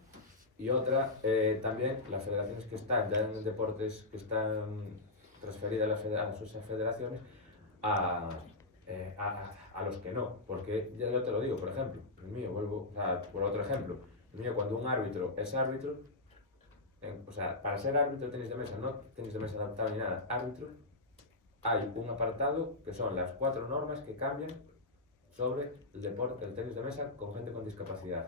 Y otra, también las federaciones que están ya en deportes que están transferidas a esas federaciones a los que no, porque ya yo te lo digo, por ejemplo, el mío, vuelvo, o sea, por otro ejemplo, el mío cuando un árbitro es árbitro, o sea, para ser árbitro de tenis de mesa, no tenis de mesa adaptado ni nada, árbitro, hay un apartado que son las 4 normas que cambian sobre el deporte, el tenis de mesa con gente con discapacidad.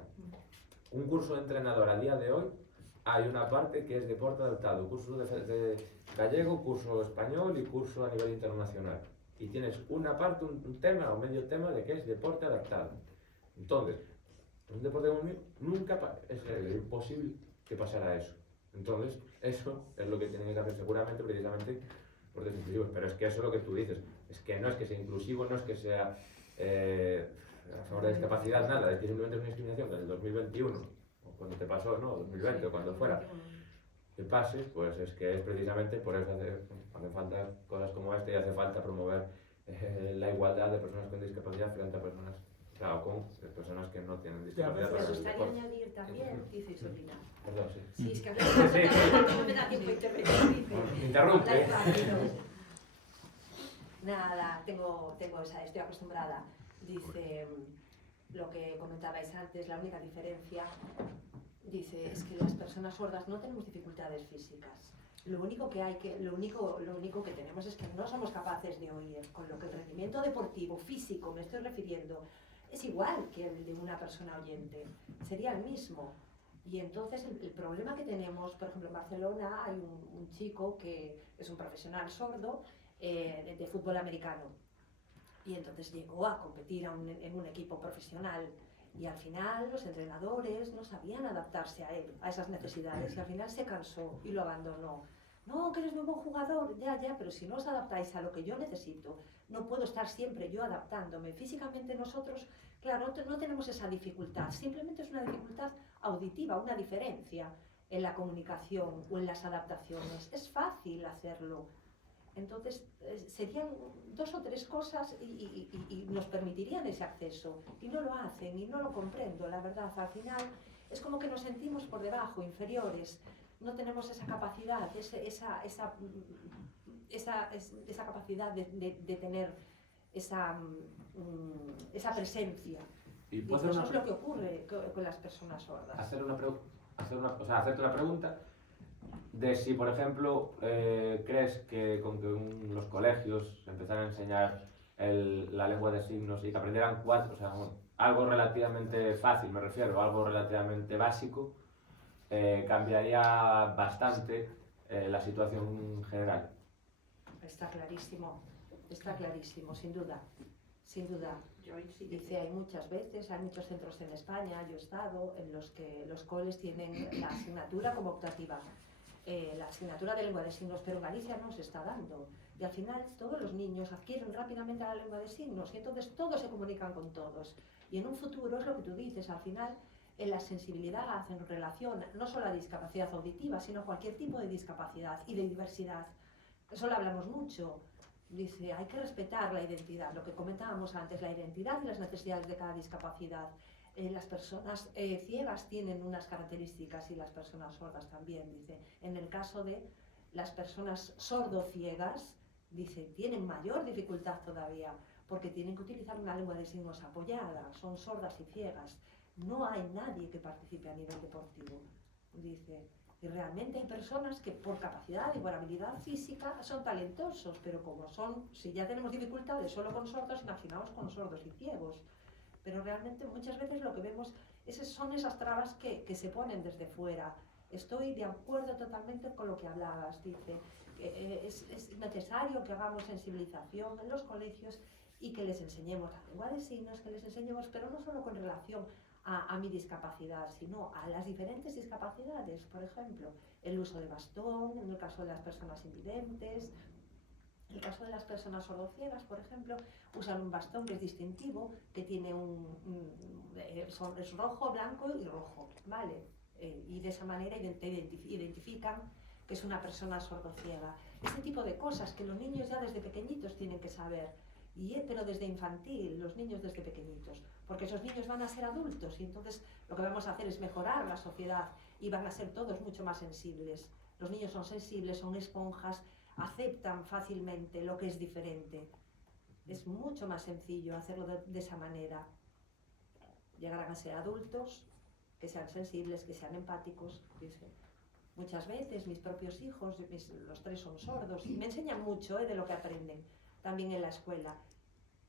Un curso de entrenador a día de hoy, hay una parte que es deporte adaptado, curso de gallego, curso español y curso a nivel internacional. Y tienes una parte, un tema o medio tema de que es deporte adaptado. Entonces, en un deporte como el mío, nunca es imposible que pasara eso. Entonces, eso es lo que tienen que hacer seguramente, precisamente, por inclusivos. Pero es que eso es lo que tú dices. Es que no es que sea inclusivo, no es que sea a favor de discapacidad, nada. Es que simplemente es una discriminación que en el 2021, o cuando te pasó, ¿no? 2020 o cuando fuera, que pase, pues es que es precisamente por eso hacen falta cosas como esta y hace falta promover la igualdad de personas con discapacidad frente a personas, claro, con personas que no tienen discapacidad. Me gustaría añadir también, dices opinar. Perdón, sí. Sí, es que a veces no me da tiempo a intervenir. Me interrumpe. Nada, estoy acostumbrada. Dice, lo que comentabais antes, la única diferencia, dice, es que las personas sordas no tenemos dificultades físicas. Lo único que tenemos es que no somos capaces de oír, con lo que el rendimiento deportivo, físico, me estoy refiriendo, es igual que el de una persona oyente, sería el mismo. Y entonces el problema que tenemos, por ejemplo en Barcelona hay un chico que es un profesional sordo de fútbol americano. Y entonces llegó a competir en un equipo profesional y al final los entrenadores no sabían adaptarse a él, a esas necesidades, y al final se cansó y lo abandonó. No, que eres muy buen jugador, ya, pero si no os adaptáis a lo que yo necesito, no puedo estar siempre yo adaptándome. Físicamente nosotros, claro, no tenemos esa dificultad, simplemente es una dificultad auditiva, una diferencia en la comunicación o en las adaptaciones. Es fácil hacerlo. Entonces, serían 2 o 3 cosas y nos permitirían ese acceso. Y no lo hacen, y no lo comprendo, la verdad. Al final, es como que nos sentimos por debajo, inferiores. No tenemos esa capacidad, esa capacidad de tener esa presencia. Y eso es lo que ocurre con las personas sordas. Hacerte una pregunta de si, por ejemplo, crees que con que los colegios empezaran a enseñar la lengua de signos y que aprendieran 4, o sea, algo relativamente fácil, me refiero, algo relativamente básico, cambiaría bastante la situación general. Está clarísimo, sin duda. Sin duda. Dice, hay muchos centros en España, yo he estado, en los que los coles tienen la asignatura como optativa. La asignatura de lengua de signos, pero en Galicia no se está dando. Y al final todos los niños adquieren rápidamente la lengua de signos y entonces todos se comunican con todos. Y en un futuro es lo que tú dices, al final en la sensibilidad en relación no solo a la discapacidad auditiva, sino a cualquier tipo de discapacidad y de diversidad. Eso lo hablamos mucho. Dice, hay que respetar la identidad, lo que comentábamos antes, la identidad y las necesidades de cada discapacidad. Las personas ciegas tienen unas características y las personas sordas también, dice. En el caso de las personas sordo-ciegas, dice, tienen mayor dificultad todavía, porque tienen que utilizar una lengua de signos apoyada, son sordas y ciegas. No hay nadie que participe a nivel deportivo, dice. Y realmente hay personas que por capacidad y por habilidad física son talentosos, pero como si ya tenemos dificultades solo con sordos, imaginaos con sordos y ciegos. Pero realmente muchas veces lo que vemos son esas trabas que se ponen desde fuera. Estoy de acuerdo totalmente con lo que hablabas, dice. Es necesario que hagamos sensibilización en los colegios y que les enseñemos la lengua de signos, que les enseñemos, pero no solo con relación a mi discapacidad, sino a las diferentes discapacidades. Por ejemplo, el uso de bastón, en el caso de las personas invidentes. En el caso de las personas sordociegas, por ejemplo, usan un bastón que es distintivo, que tiene es rojo, blanco y rojo, ¿vale? Y de esa manera identifican que es una persona sordociega. Ese tipo de cosas que los niños ya desde pequeñitos tienen que saber, pero desde infantil, los niños desde pequeñitos, porque esos niños van a ser adultos y entonces lo que vamos a hacer es mejorar la sociedad y van a ser todos mucho más sensibles. Los niños son sensibles, son esponjas, aceptan fácilmente lo que es diferente. Es mucho más sencillo hacerlo de esa manera. Llegarán a ser adultos, que sean sensibles, que sean empáticos. Muchas veces mis propios hijos, los 3 son sordos, y me enseñan mucho de lo que aprenden, también en la escuela.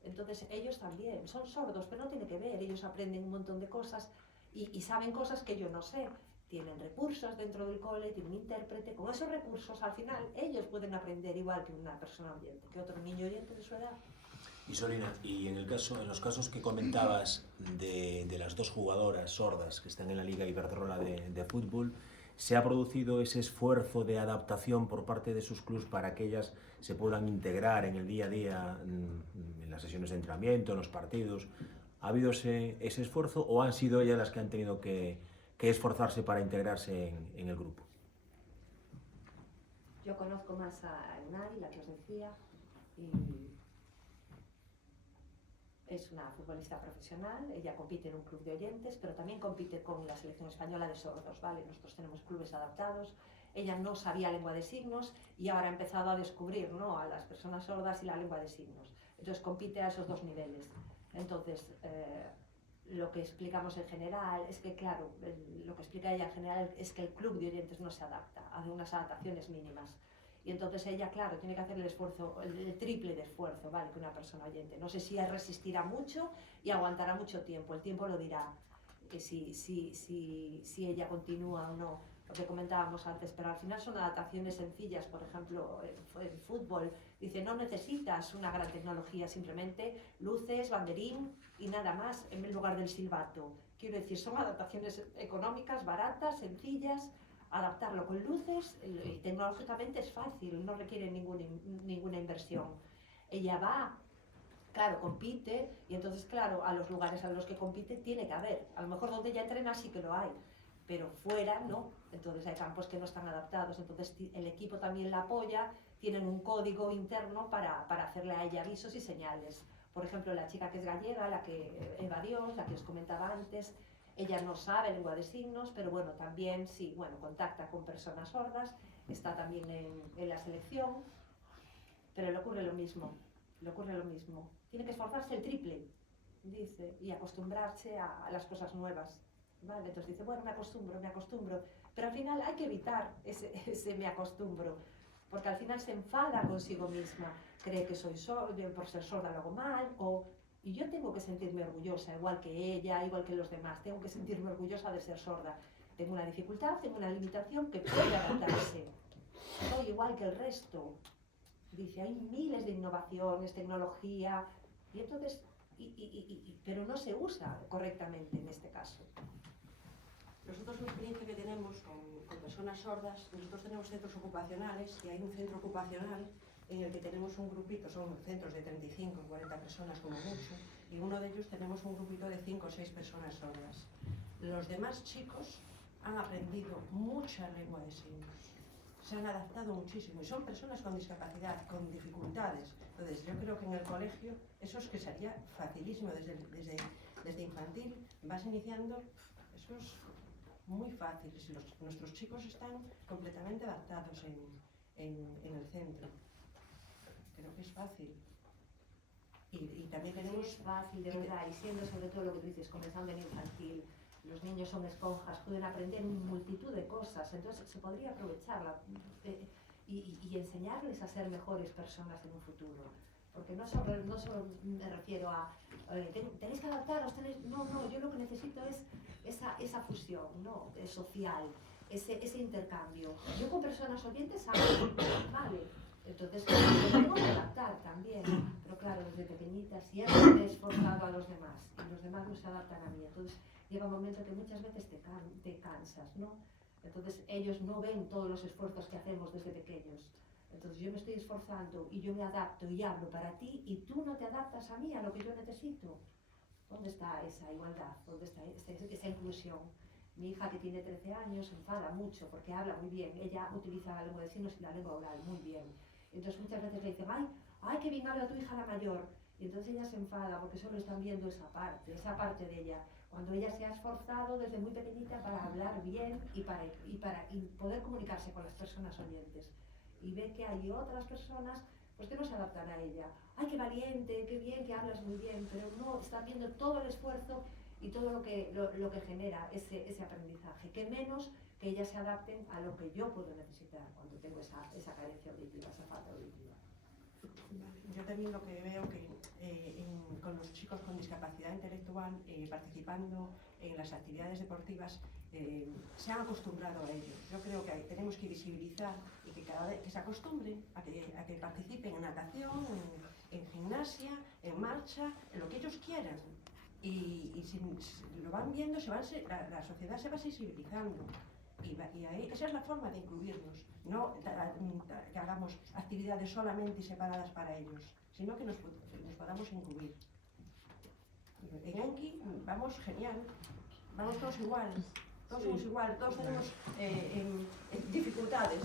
Entonces ellos también son sordos, pero no tiene que ver, ellos aprenden un montón de cosas y saben cosas que yo no sé. Tienen recursos dentro del cole, tienen intérprete. Con esos recursos, al final, ellos pueden aprender igual que una persona oyente, que otro niño oyente de su edad. Y Sorina, y en los casos que comentabas de las 2 jugadoras sordas que están en la Liga Iberdrola de fútbol, ¿se ha producido ese esfuerzo de adaptación por parte de sus clubes para que ellas se puedan integrar en el día a día, en las sesiones de entrenamiento, en los partidos? ¿Ha habido ese esfuerzo o han sido ellas las que han tenido que esforzarse para integrarse en el grupo? Yo conozco más a Unai, la que os decía, y es una futbolista profesional. Ella compite en un club de oyentes, pero también compite con la selección española de sordos, ¿vale? Nosotros tenemos clubes adaptados. Ella no sabía lengua de signos y ahora ha empezado a descubrir, ¿no?, a las personas sordas y la lengua de signos. Entonces compite a esos 2 niveles. Entonces, lo que explicamos en general es que, claro, lo que explica ella en general es que el club de oyentes no se adapta, hace unas adaptaciones mínimas. Y entonces ella, claro, tiene que hacer el esfuerzo, el triple de esfuerzo, ¿vale?, que una persona oyente. No sé si resistirá mucho y aguantará mucho tiempo, el tiempo lo dirá, si ella continúa o no, lo que comentábamos antes, pero al final son adaptaciones sencillas. Por ejemplo, en fútbol, dice, no necesitas una gran tecnología, simplemente luces, banderín y nada más, en lugar del silbato. Quiero decir, son adaptaciones económicas, baratas, sencillas. Adaptarlo con luces y tecnológicamente es fácil, no requiere ninguna inversión. Ella va, claro, compite, y entonces, claro, a los lugares a los que compite tiene que haber. A lo mejor donde ella entrena sí que lo hay, pero fuera no. Entonces hay campos que no están adaptados, entonces el equipo también la apoya, tienen un código interno para hacerle a ella avisos y señales. Por ejemplo, la chica que es gallega, la que Eva Dios, la que os comentaba antes, ella no sabe lengua de signos, pero bueno, también sí, bueno, contacta con personas sordas, está también en la selección, pero le ocurre lo mismo, Tiene que esforzarse el triple, dice, y acostumbrarse a las cosas nuevas, ¿vale? Entonces dice, bueno, me acostumbro, pero al final hay que evitar ese me acostumbro, porque al final se enfada consigo misma, cree que soy sorda, por ser sorda lo hago mal, y yo tengo que sentirme orgullosa, igual que ella, igual que los demás, tengo que sentirme orgullosa de ser sorda. Tengo una dificultad, tengo una limitación que puede adaptarse. Soy igual que el resto. Dice, hay miles de innovaciones, tecnología, y entonces, pero no se usa correctamente en este caso. Nosotros, la experiencia que tenemos con personas sordas, nosotros tenemos centros ocupacionales y hay un centro ocupacional en el que tenemos un grupito, son centros de 35 o 40 personas como mucho, y en uno de ellos tenemos un grupito de 5 o 6 personas sordas. Los demás chicos han aprendido mucha lengua de signos, se han adaptado muchísimo y son personas con discapacidad, con dificultades. Entonces yo creo que en el colegio eso es que sería facilísimo, desde infantil vas iniciando, eso es muy fácil. Nuestros chicos están completamente adaptados en el centro. Creo que es fácil. Y también tenemos... Sí, es fácil, de verdad, y siendo sobre todo lo que tú dices, comenzando en infantil, los niños son esponjas, pueden aprender multitud de cosas, entonces se podría aprovecharla y enseñarles a ser mejores personas en un futuro. Porque no solo me refiero a tenéis que adaptaros, no, yo lo que necesito es esa fusión, ¿no?, social, ese intercambio. Yo con personas oyentes hablo, ¿vale? Entonces, me tengo que adaptar también, pero claro, desde pequeñita siempre me he esforzado a los demás y los demás no se adaptan a mí. Entonces, llega un momento que muchas veces te cansas, ¿no? Entonces ellos no ven todos los esfuerzos que hacemos desde pequeños. Entonces yo me estoy esforzando y yo me adapto y hablo para ti y tú no te adaptas a mí, a lo que yo necesito. ¿Dónde está esa igualdad? ¿Dónde está esa inclusión? Mi hija, que tiene 13 años, se enfada mucho porque habla muy bien. Ella utiliza la lengua de signos y la lengua oral muy bien. Entonces muchas veces le dicen, ay, qué bien habla tu hija la mayor. Y entonces ella se enfada porque solo están viendo esa parte de ella. Cuando ella se ha esforzado desde muy pequeñita para hablar bien y para poder comunicarse con las personas oyentes. Y ve que hay otras personas pues que no se adaptan a ella. ¡Ay, qué valiente, qué bien, que hablas muy bien! Pero no, están viendo todo el esfuerzo y todo lo que genera ese aprendizaje. Que menos que ellas se adapten a lo que yo puedo necesitar cuando tengo esa carencia auditiva, esa falta auditiva. Yo también lo que veo que con los chicos con discapacidad intelectual participando en las actividades deportivas se han acostumbrado a ello. Yo creo que tenemos que visibilizar y que cada vez que se acostumbren a que participen en natación, en gimnasia, en marcha, en lo que ellos quieran. Y si lo van viendo, la sociedad se va sensibilizando. Y ahí, esa es la forma de incluirnos, no que hagamos actividades solamente separadas para ellos, sino que nos podamos incluir. En Enki vamos genial, vamos todos igual, todos somos igual, todos tenemos dificultades.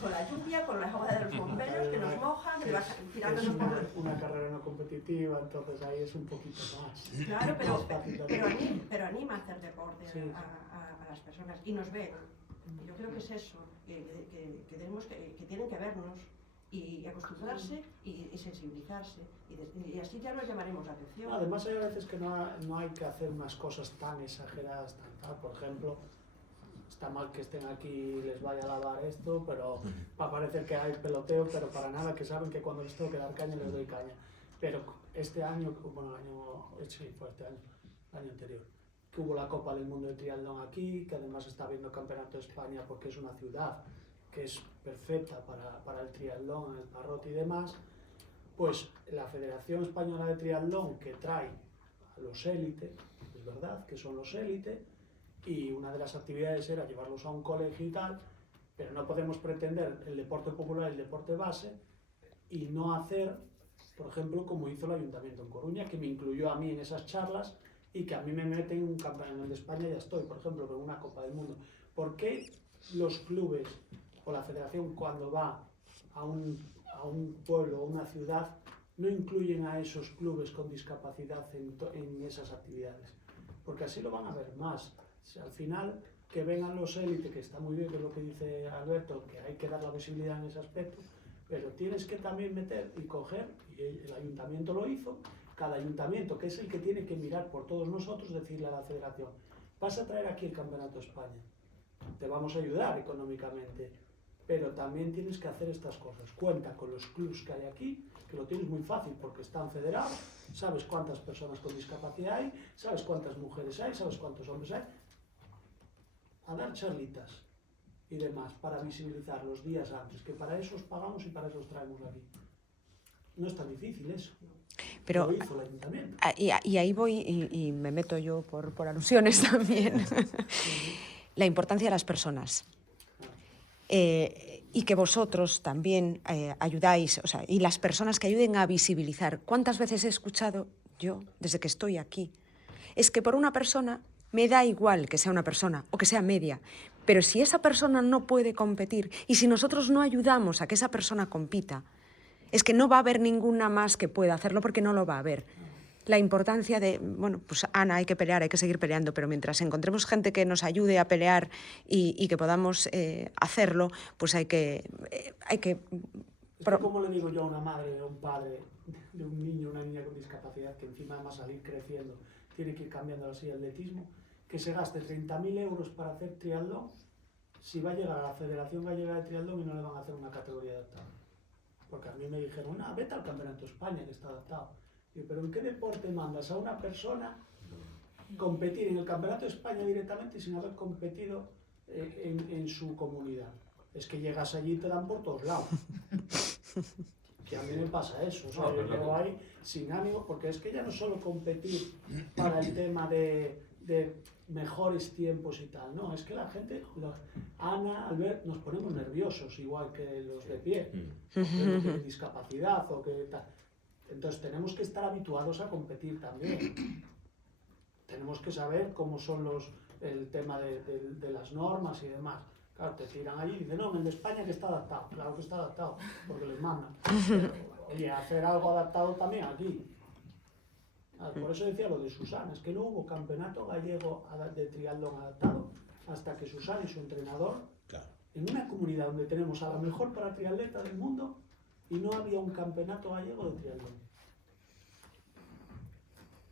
Con la lluvia, con la agua de los bomberos que nos mojan, que vas tirándonos por... Es una carrera no competitiva, entonces ahí es un poquito más. Claro, pero anima a hacer deporte a las personas y nos ven. Yo creo que es eso, que tienen que vernos y acostumbrarse y sensibilizarse y así ya nos llamaremos la atención. Además hay veces que no hay que hacer unas cosas tan exageradas, por ejemplo, está mal que estén aquí y les vaya a lavar esto, pero va a parecer que hay peloteo, pero para nada, que saben que cuando les tengo que dar caña les doy caña. Pero este año, bueno, sí, fue este año, el año anterior, que hubo la Copa del Mundo de Triatlón aquí, que además está habiendo Campeonato de España porque es una ciudad que es perfecta para el triatlón, el Parrote y demás, pues la Federación Española de Triatlón, que trae a los élites, es verdad que son los élites, y una de las actividades era llevarlos a un colegio y tal, pero no podemos pretender el deporte popular y el deporte base y no hacer, por ejemplo, como hizo el Ayuntamiento en Coruña, que me incluyó a mí en esas charlas y que a mí me meten en un campeonato de España y ya estoy, por ejemplo, con una Copa del Mundo. ¿Por qué los clubes o la federación, cuando va a un pueblo o una ciudad, no incluyen a esos clubes con discapacidad en esas actividades? Porque así lo van a ver más. Al final, que vengan los élites, que está muy bien, que es lo que dice Alberto, que hay que dar la visibilidad en ese aspecto, pero tienes que también meter y coger, y el ayuntamiento lo hizo, cada ayuntamiento, que es el que tiene que mirar por todos nosotros, decirle a la federación, vas a traer aquí el Campeonato de España, te vamos a ayudar económicamente, pero también tienes que hacer estas cosas. Cuenta con los clubs que hay aquí, que lo tienes muy fácil porque están federados, sabes cuántas personas con discapacidad hay, sabes cuántas mujeres hay, sabes cuántos hombres hay, a dar charlitas y demás para visibilizar los días antes, que para eso os pagamos y para eso os traemos aquí. No es tan difícil eso. Pero, lo hizo el ayuntamiento. Y ahí voy y me meto yo por alusiones también. La importancia de las personas. Y que vosotros también ayudáis, o sea, y las personas que ayuden a visibilizar. ¿Cuántas veces he escuchado yo, desde que estoy aquí? Es que por una persona me da igual que sea una persona o que sea media, pero si esa persona no puede competir y si nosotros no ayudamos a que esa persona compita, es que no va a haber ninguna más que pueda hacerlo porque no lo va a haber. La importancia de, bueno, pues Ana, hay que pelear, hay que seguir peleando, pero mientras encontremos gente que nos ayude a pelear y que podamos hacerlo, pues hay que... ¿Cómo le digo yo a una madre o un padre de un niño o una niña con discapacidad que encima además salir creciendo tiene que ir cambiando así el atletismo, que se gaste 30.000 euros para hacer triatlón, si va a llegar a la Federación Gallega de Triatlón y no le van a hacer una categoría adaptada? Porque a mí me dijeron, vete al Campeonato de España que está adaptado. Y yo, ¿pero en qué deporte mandas a una persona competir en el Campeonato de España directamente sin haber competido en su comunidad? Es que llegas allí y te dan por todos lados. que a mí me pasa eso, o sea, No, yo pero llego ahí sin ánimo, porque es que ya no solo competir para el tema de mejores tiempos y tal, no, es que la gente, Ana, Albert, nos ponemos nerviosos, igual que los de pie, que tienen discapacidad o que tal. Entonces tenemos que estar habituados a competir también. Tenemos que saber cómo son el tema de las normas y demás. Claro, te tiran allí y dicen, no, en España que está adaptado. Claro que está adaptado, porque les mandan. Pero, oye, hacer algo adaptado también aquí. Por eso decía lo de Susana, es que no hubo campeonato gallego de triatlón adaptado hasta que Susana y su entrenador, en una comunidad donde tenemos a la mejor para triatleta del mundo, y no había un campeonato gallego de triatlón.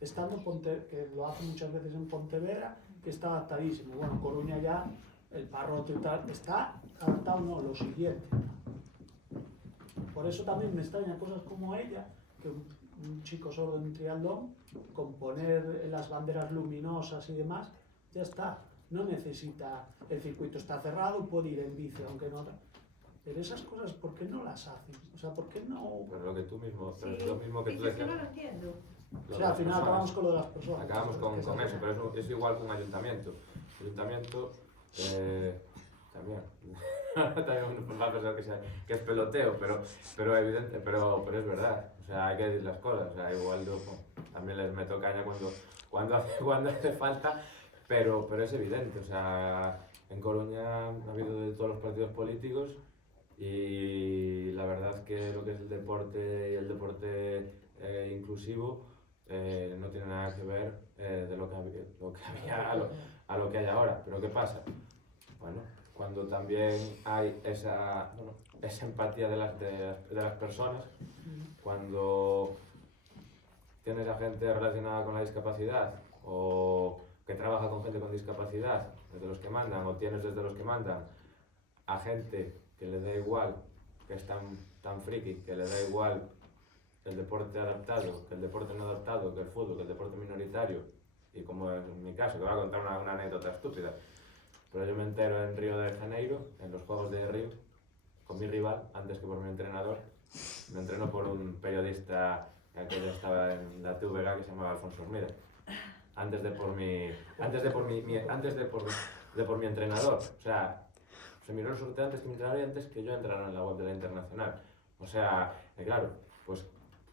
Estando que lo hace muchas veces en Pontevedra, que está adaptadísimo. Bueno, Coruña ya, el Parrote y tal, está adaptado, no, lo siguiente. Por eso también me extraña cosas como ella, que un chico sordo en triatlón, con poner las banderas luminosas y demás, ya está. No necesita, el circuito está cerrado, puede ir en bici, aunque no. Pero esas cosas, ¿por qué no las hacen? O sea, ¿por qué no? Pero lo que tú mismo, Sí, lo mismo que tú es que decías. no lo entiendo. O sea, al final acabamos con lo de las personas. Acabamos con eso, pero es igual que un ayuntamiento. El ayuntamiento también. También pues, va a pensar que es peloteo, pero evidente, pero es verdad. O sea, hay que decir las cosas. O sea, igual yo también les meto caña cuando hace falta, pero es evidente. O sea, en Coruña ha habido de todos los partidos políticos y la verdad es que lo que es el deporte y el deporte inclusivo no tiene nada que ver de lo que había a lo que hay ahora. Pero ¿qué pasa? Bueno, cuando también hay esa empatía de las personas, cuando tienes a gente relacionada con la discapacidad o que trabaja con gente con discapacidad, desde los que mandan, o tienes desde los que mandan a gente que le da igual, que es tan friki, que le da igual el deporte adaptado, que el deporte no adaptado, que el fútbol, que el deporte minoritario, y como en mi caso, que voy a contar una anécdota estúpida, pero yo me entero en Río de Janeiro, en los Juegos de Río, con mi rival, antes que por mi entrenador. Me entrenó por un periodista que ya estaba en la TVG, que se llamaba Alfonso Hormida, antes de por mi entrenador. O sea, se miró el sorteo antes que mi entrenador y antes que yo entrara en la web de la Internacional. O sea, claro, pues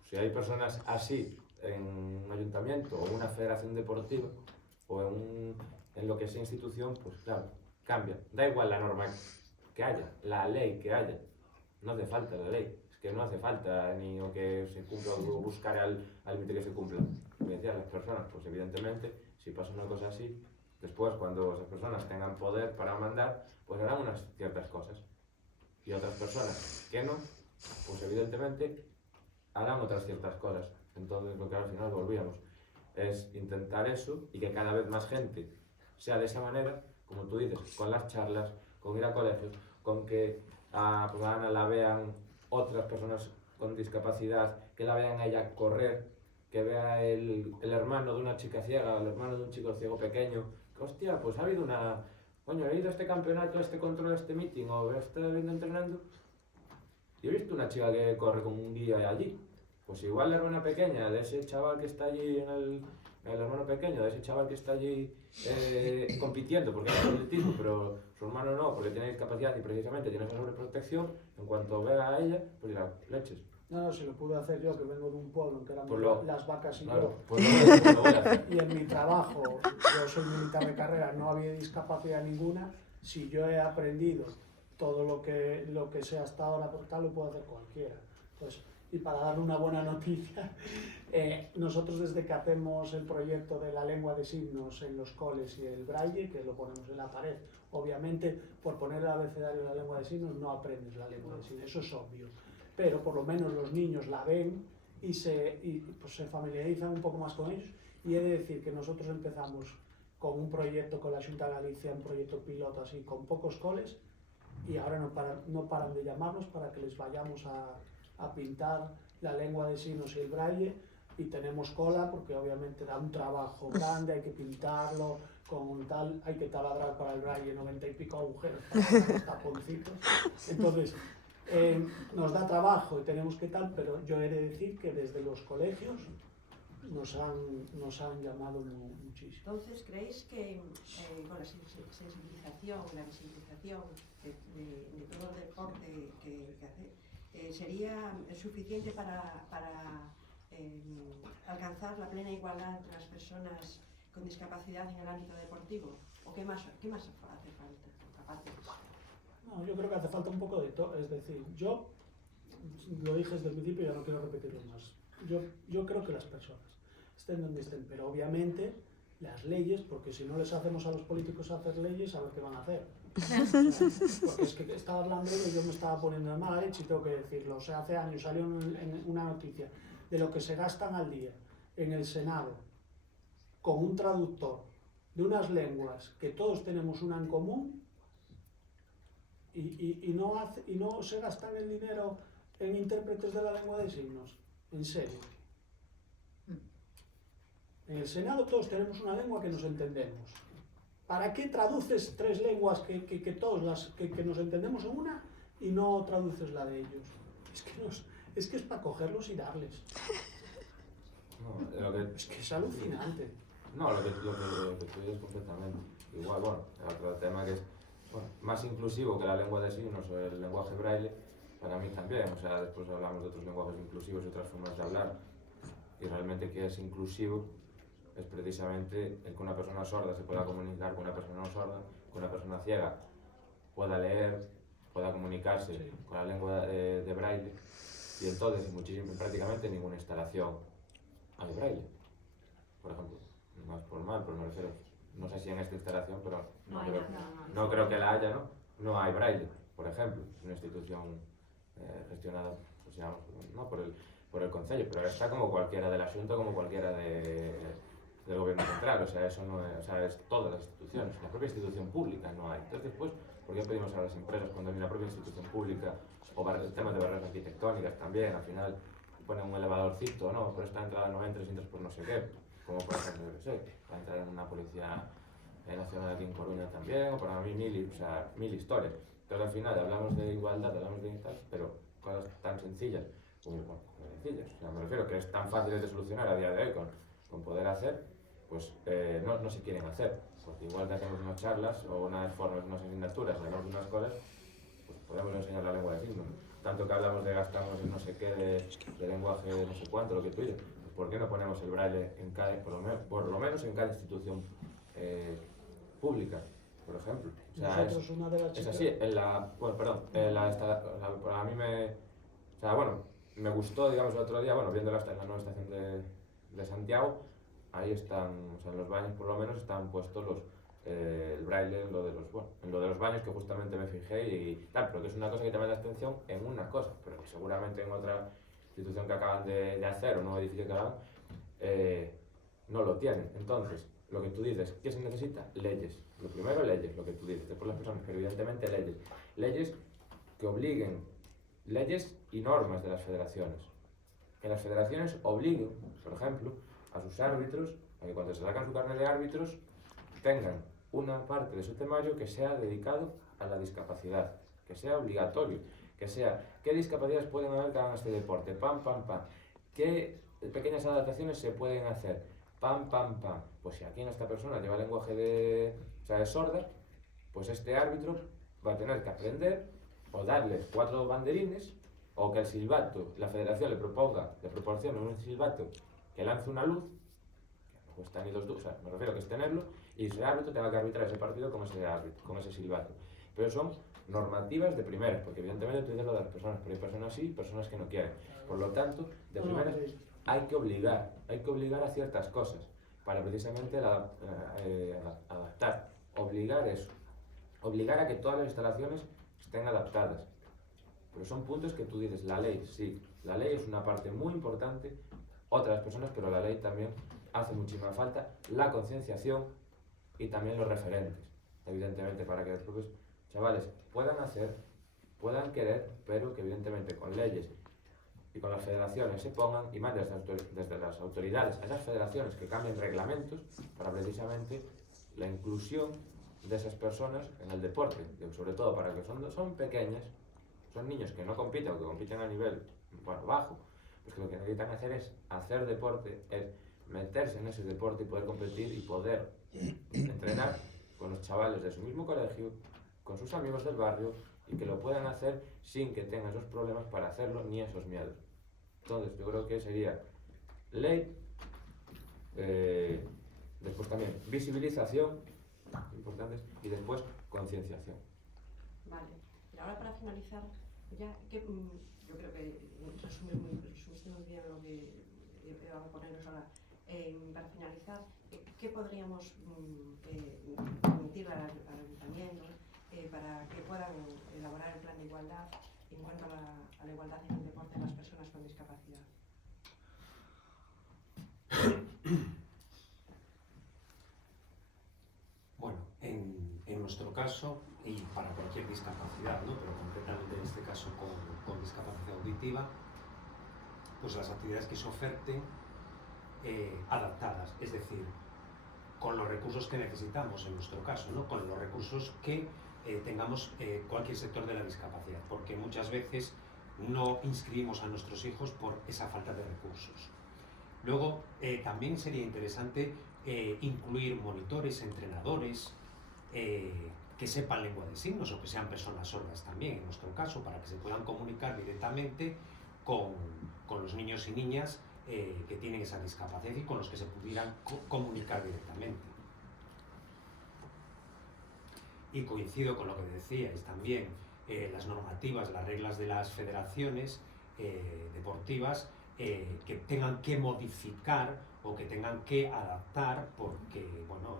si hay personas así en un ayuntamiento o una federación deportiva o en lo que sea institución, pues claro, cambia. Da igual la norma que haya, la ley que haya. No hace falta la ley. Es que no hace falta ni o que se cumpla o buscar al límite que se cumpla. Como decían las personas, pues evidentemente, si pasa una cosa así, después cuando esas personas tengan poder para mandar, pues harán unas ciertas cosas. Y otras personas que no, pues evidentemente harán otras ciertas cosas. Entonces lo que al final volvíamos es intentar eso y que cada vez más gente sea de esa manera, como tú dices, con las charlas, con ir a colegios, con que a Ana la vean otras personas con discapacidad, que la vean a ella correr, que vea el hermano de una chica ciega, el hermano de un chico ciego pequeño, que hostia, pues ha habido coño, he ido a este campeonato, a este control, a este meeting, o he estado viendo entrenando, y he visto una chica que corre con un guía allí. Pues igual la hermana pequeña de ese chaval que está allí el hermano pequeño de ese chaval que está allí compitiendo porque es atletismo, pero su hermano no, porque tiene discapacidad y precisamente tiene esa sobreprotección, en cuanto vea a ella, pues dirá, leches. No, si lo pude hacer yo, que vengo de un pueblo en que eran las vacas y claro, yo. pues lo voy a hacer. Y en mi trabajo, yo soy militar de carrera, no había discapacidad ninguna. Si yo he aprendido todo lo que sé hasta ahora, por tal, lo puede hacer cualquiera. Pues, y para dar una buena noticia, nosotros desde que hacemos el proyecto de la lengua de signos en los coles y el braille, que lo ponemos en la pared, obviamente por poner el abecedario en la lengua de signos no aprendes la lengua de signos, eso es obvio, pero por lo menos los niños la ven y pues se familiarizan un poco más con ellos. Y he de decir que nosotros empezamos con un proyecto con la Xunta de Galicia, un proyecto piloto así, con pocos coles, y ahora no paran de llamarnos para que les vayamos a pintar la lengua de signos y el braille, y tenemos cola porque obviamente da un trabajo grande, hay que pintarlo con tal, hay que taladrar para el braille 90 y pico agujeros para los taponcitos. Entonces nos da trabajo y tenemos que tal, pero yo he de decir que desde los colegios nos han llamado muchísimo. Entonces, ¿creéis que con la sensibilización, la visibilización de todo el deporte que hace, sería suficiente para alcanzar la plena igualdad entre las personas con discapacidad en el ámbito deportivo? ¿O qué más hace falta, aparte de eso? No, yo creo que hace falta un poco de todo. Es decir, yo lo dije desde el principio y ya no quiero repetirlo más. Yo creo que las personas estén donde estén, pero obviamente las leyes, porque si no les hacemos a los políticos hacer leyes, a ver qué van a hacer. Porque es que estaba hablando y yo me estaba poniendo de mala leche y tengo que decirlo. O sea, hace años salió en una noticia de lo que se gastan al día en el Senado con un traductor de unas lenguas que todos tenemos una en común y no se gastan el dinero en intérpretes de la lengua de signos. En serio. En el Senado todos tenemos una lengua que nos entendemos. ¿Para qué traduces 3 lenguas que todos que nos entendemos en una y no traduces la de ellos? Es que es para cogerlos y darles. No, Es que es alucinante. No, lo que tú dices completamente. Igual, bueno, otro tema que es más inclusivo que la lengua de signos o el lenguaje braille, para mí también. O sea, después hablamos de otros lenguajes inclusivos y otras formas de hablar. Y realmente que es inclusivo es precisamente el que una persona sorda se pueda comunicar con una persona no sorda, que una persona ciega pueda leer, pueda comunicarse con la lengua de braille. Y entonces, prácticamente ninguna instalación hay braille, por ejemplo. No es por mal, pero me refiero, no sé si en esta instalación, pero no creo que la haya, ¿no? No hay braille, por ejemplo. Es una institución gestionada, pues, digamos, no por el Concello, pero está como cualquiera del Asunto, como cualquiera del Gobierno Central. O sea, eso no es, o sea, es todas las instituciones. La propia institución pública no hay. Entonces, pues, ¿por qué pedimos a las empresas cuando hay una propia institución pública, o el tema de barreras arquitectónicas también, al final ponen un elevadorcito, no, por esta entrada no entres, entras por no sé qué, como por ejemplo, yo sé, para entrar en una policía nacional aquí en Coruña también, o para mí mil historias. Entonces al final hablamos de igualdad, hablamos de tal, pero cosas tan sencillas, como sencillas, o sea, me refiero que es tan fácil de solucionar a día de hoy con poder hacer, pues no se quieren hacer, porque igual que hacemos unas charlas o unas formas, unas asignaturas, hablamos de unas cosas, pues podemos enseñar la lengua de signos. Tanto que hablamos de gastarnos en no sé qué, de lenguaje no sé cuánto, lo que tú dices, pues ¿por qué no ponemos el braille en cada, por lo menos en cada institución pública, por ejemplo? O sea, es así, a mí me gustó, digamos, el otro día, viéndola hasta en la nueva estación de Santiago, ahí están, o sea, en los baños por lo menos están puestos el braille en lo de los baños, que justamente me fijé y tal, pero que es una cosa que te llama la atención en una cosa, pero que seguramente en otra institución que acaban de hacer o un nuevo edificio que hagan, no lo tienen. Entonces, lo que tú dices, ¿qué se necesita? Leyes. Lo primero, leyes, lo que tú dices, después las personas, pero evidentemente leyes. Leyes que obliguen, leyes y normas de las federaciones. Que las federaciones obliguen, por ejemplo, a sus árbitros, a que cuando se sacan su carnet de árbitros, tengan una parte de su temario que sea dedicado a la discapacidad, que sea obligatorio, que sea qué discapacidades pueden haber que hagan este deporte, pam, pam, pam, qué pequeñas adaptaciones se pueden hacer, pam, pam, pam. Pues si aquí en esta persona lleva lenguaje es sorda, pues este árbitro va a tener que aprender o darle 4 banderines, o que el silbato, la federación le proporcione un silbato que lance una luz, que no cuesta ni 2 duros, o sea, me refiero que es tenerlo, y ese árbitro tenga que arbitrar ese partido con ese silbato. Pero son normativas de primeras, porque evidentemente tú dices lo de las personas, pero hay personas sí, personas que no quieren. Por lo tanto, de primeras hay que obligar a ciertas cosas para precisamente adaptar, obligar a que todas las instalaciones estén adaptadas. Pero son puntos que tú dices, la ley, sí, la ley es una parte muy importante, otras personas, pero la ley también hace muchísima falta, la concienciación y también los referentes, evidentemente, para que los propios chavales puedan hacer, puedan querer, pero que evidentemente con leyes y con las federaciones se pongan y manden desde las autoridades a esas federaciones que cambien reglamentos para precisamente la inclusión de esas personas en el deporte, sobre todo para que son pequeñas, son niños que no compiten o que compiten a nivel bajo, pues que lo que necesitan hacer es hacer deporte, es meterse en ese deporte y poder competir y poder entrenar con los chavales de su mismo colegio, con sus amigos del barrio, y que lo puedan hacer sin que tengan esos problemas para hacerlo ni esos miedos. Entonces yo creo que sería ley, después también visibilización, importantes, y después concienciación. Vale. Y ahora para finalizar, ya que yo creo que resumiste muy bien lo que iba a poneros ahora. Para finalizar, ¿qué podríamos permitir al ayuntamiento para que puedan elaborar el plan de igualdad en cuanto a la igualdad en el deporte de las personas con discapacidad? Bueno, en nuestro caso, y para cualquier discapacidad, ¿no? Pero concretamente en este caso con discapacidad auditiva, pues las actividades que se oferten adaptadas, es decir, con los recursos que necesitamos en nuestro caso, ¿no? Con los recursos que tengamos cualquier sector de la discapacidad, porque muchas veces no inscribimos a nuestros hijos por esa falta de recursos. Luego, también sería interesante incluir monitores, entrenadores, que sepan lengua de signos o que sean personas sordas también, en nuestro caso, para que se puedan comunicar directamente con los niños y niñas que tienen esa discapacidad y con los que se pudieran comunicar directamente. Y coincido con lo que decíais también, las normativas, las reglas de las federaciones deportivas que tengan que modificar o que tengan que adaptar, porque bueno,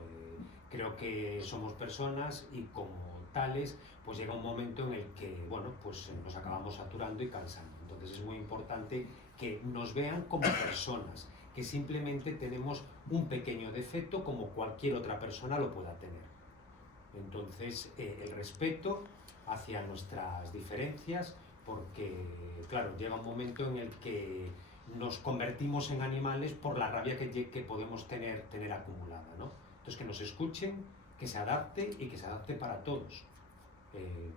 creo que somos personas y como tales pues llega un momento en el que bueno, pues nos acabamos saturando y cansando. Entonces es muy importante que nos vean como personas, que simplemente tenemos un pequeño defecto como cualquier otra persona lo pueda tener. Entonces el respeto hacia nuestras diferencias, porque claro, llega un momento en el que nos convertimos en animales por la rabia que podemos tener acumulada, ¿no? Entonces que nos escuchen, que se adapte y que se adapte para todos,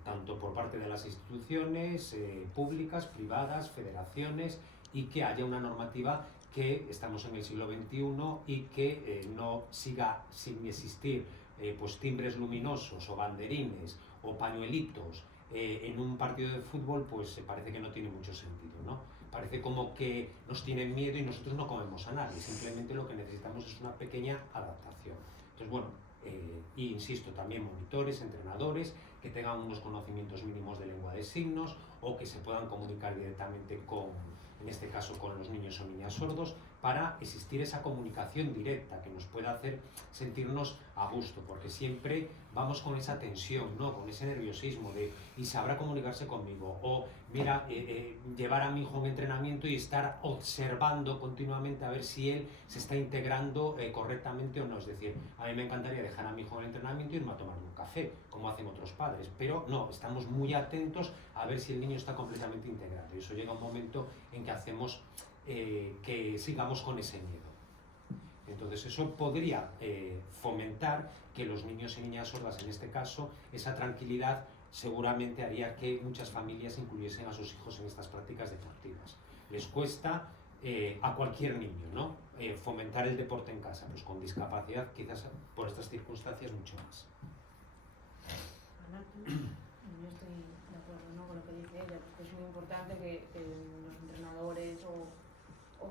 tanto por parte de las instituciones públicas, privadas, federaciones, y que haya una normativa que estamos en el siglo XXI y que no siga sin existir pues timbres luminosos o banderines o pañuelitos en un partido de fútbol, pues parece que no tiene mucho sentido, ¿no? Parece como que nos tienen miedo y nosotros no comemos a nadie, simplemente lo que necesitamos es una pequeña adaptación. Entonces, bueno, insisto, también monitores, entrenadores, que tengan unos conocimientos mínimos de lengua de signos o que se puedan comunicar directamente con, en este caso, con los niños o niñas sordos, para existir esa comunicación directa que nos pueda hacer sentirnos a gusto, porque siempre vamos con esa tensión, ¿no? Con ese nerviosismo de ¿y sabrá comunicarse conmigo? O mira, llevar a mi hijo a un entrenamiento y estar observando continuamente a ver si él se está integrando correctamente o no. Es decir, a mí me encantaría dejar a mi hijo en el entrenamiento y irme a tomar un café, como hacen otros padres, pero no, estamos muy atentos a ver si el niño está completamente integrado, y eso llega un momento en que hacemos que sigamos con ese miedo. Entonces eso podría fomentar que los niños y niñas sordas, en este caso, esa tranquilidad seguramente haría que muchas familias incluyesen a sus hijos en estas prácticas deportivas. Les cuesta a cualquier niño, ¿no? Fomentar el deporte en casa, pues con discapacidad quizás por estas circunstancias mucho más. Yo estoy de acuerdo, ¿no?, con lo que dice ella, porque es muy importante que los entrenadores o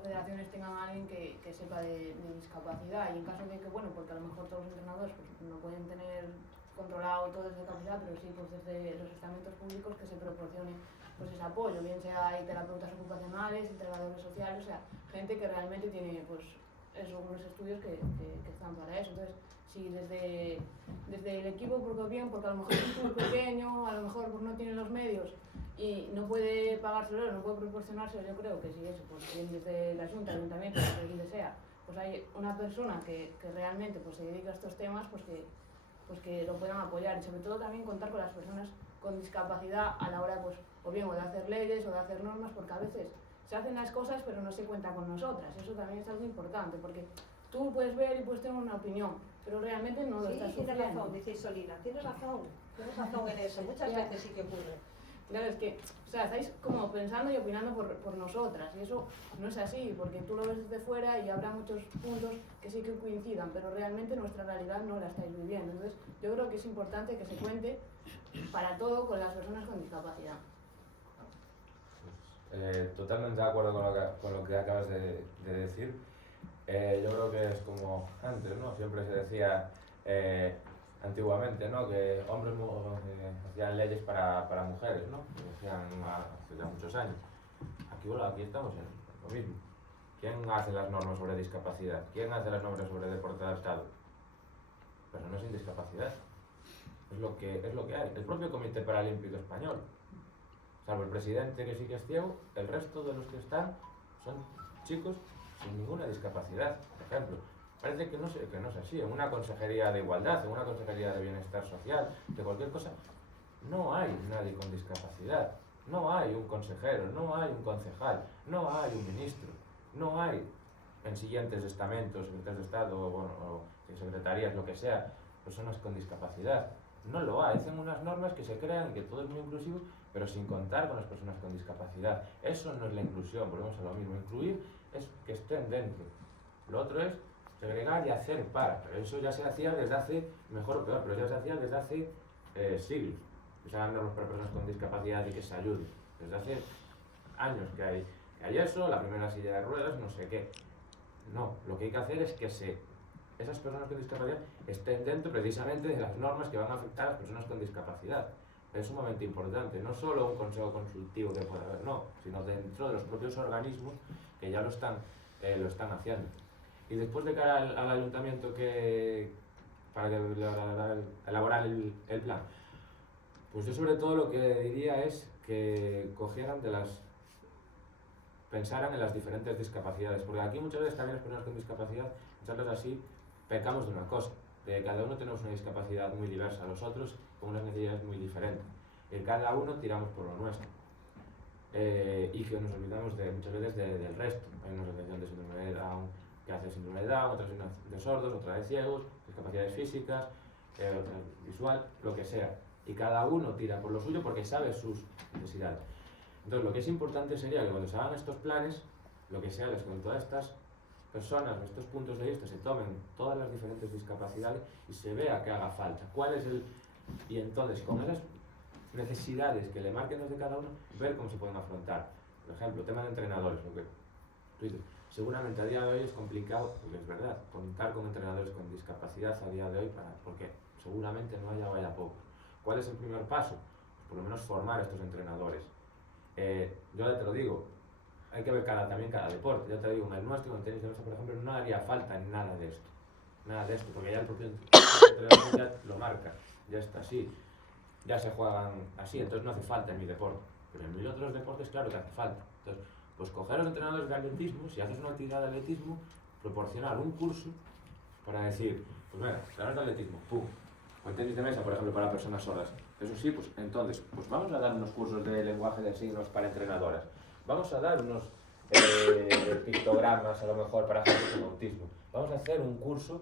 federaciones tengan a alguien que sepa de discapacidad, y en caso de que, bueno, porque a lo mejor todos los entrenadores pues, no pueden tener controlado todo desde discapacidad, pero sí pues desde los estamentos públicos que se proporcione pues ese apoyo, bien sea hay terapeutas ocupacionales, integradores sociales, o sea, gente que realmente tiene pues eso, unos estudios que están para eso. Entonces, si desde el equipo, porque bien, porque a lo mejor es un club pequeño, a lo mejor pues no tiene los medios y no puede pagárselo, no puede proporcionárselo, yo creo que sí, eso, pues bien desde el ayuntamiento, desde donde sea, pues hay una persona que realmente pues se dedica a estos temas, pues que lo puedan apoyar, y sobre todo también contar con las personas con discapacidad a la hora, pues, o bien o de hacer leyes o de hacer normas, porque a veces se hacen las cosas pero no se cuenta con nosotras. Eso también es algo importante, porque tú puedes ver y puedes tener una opinión, pero realmente no lo estás sufriendo. Tienes razón, dice Solina, tienes razón en eso, muchas veces sí que ocurre. Claro, es que, o sea, estáis como pensando y opinando por nosotras, y eso no es así, porque tú lo ves desde fuera y habrá muchos puntos que sí que coincidan, pero realmente nuestra realidad no la estáis viviendo. Entonces, yo creo que es importante que se cuente para todo con las personas con discapacidad. Totalmente de acuerdo con lo que acabas de decir. Yo creo que es como antes, ¿no? Siempre se decía antiguamente, ¿no? Que hombres hacían leyes para mujeres, ¿no? Que hacían hace ya muchos años. Aquí estamos en lo mismo. ¿Quién hace las normas sobre discapacidad? ¿Quién hace las normas sobre deporte adaptado? Personas sin discapacidad. Es lo que hay. El propio Comité Paralímpico Español. Salvo el presidente, que sí que es ciego, el resto de los que están son chicos sin ninguna discapacidad, por ejemplo. Parece que no es así. En una consejería de igualdad, en una consejería de bienestar social, de cualquier cosa, no hay nadie con discapacidad. No hay un consejero, no hay un concejal, no hay un ministro, no hay en siguientes estamentos, secretarios de Estado o secretarías, lo que sea, personas con discapacidad. No lo hay. Hacen unas normas que se crean, que todo es muy inclusivo, pero sin contar con las personas con discapacidad. Eso no es la inclusión, volvemos a lo mismo. Incluir es que estén dentro. Lo otro es segregar y hacer para. Pero eso ya se hacía desde hace, mejor o peor, pero ya se hacía desde hace siglos. Que se hagan normas para personas con discapacidad y que se ayuden. Desde hace años que hay eso, la primera silla de ruedas, no sé qué. No, lo que hay que hacer es que esas personas con discapacidad estén dentro precisamente de las normas que van a afectar a las personas con discapacidad. Es sumamente importante, no solo un consejo consultivo que pueda haber, no, sino dentro de los propios organismos que ya lo están haciendo. Y después de cara al ayuntamiento para elaborar el plan, pues yo sobre todo lo que diría es que pensaran en las diferentes discapacidades, porque aquí muchas veces también las personas con discapacidad, muchas veces así, pecamos de una cosa, de cada uno tenemos una discapacidad muy diversa, los otros con unas necesidades muy diferentes, y cada uno tiramos por lo nuestro, y que nos olvidamos muchas veces del resto. Hay una asociación de síndrome de Down que hace síndrome de Down, otra de sordos, otra de ciegos, discapacidades físicas, otra visual, lo que sea, y cada uno tira por lo suyo porque sabe sus necesidades. Entonces lo que es importante sería que cuando se hagan estos planes, lo que se haga es con todas estas personas, estos puntos de vista, se tomen todas las diferentes discapacidades y se vea que haga falta. Y entonces, con esas necesidades que le marquen desde cada uno, ver cómo se pueden afrontar. Por ejemplo, tema de entrenadores, lo que tú dices, seguramente a día de hoy es complicado, porque es verdad, contar con entrenadores con discapacidad a día de hoy, porque seguramente no haya o haya pocos. ¿Cuál es el primer paso? Pues por lo menos formar a estos entrenadores. Yo ya te lo digo, hay que ver también cada deporte. Ya te digo, en el nuestro, en tenis de mesa, por ejemplo, no haría falta nada de esto, porque ya el propio entrenador ya lo marca, ya está así, ya se juegan así, entonces no hace falta en mi deporte. Pero en mil otros deportes, claro que hace falta. Entonces, pues coger los entrenadores de atletismo, si haces una actividad de atletismo, proporcionar un curso para decir, pues mira, entrenadores de atletismo, pum, o en tenis de mesa, por ejemplo, para personas sordas. Eso sí, pues entonces, pues vamos a dar unos cursos de lenguaje de signos para entrenadoras. Vamos a dar unos pictogramas, a lo mejor, para gente con autismo. Vamos a hacer un curso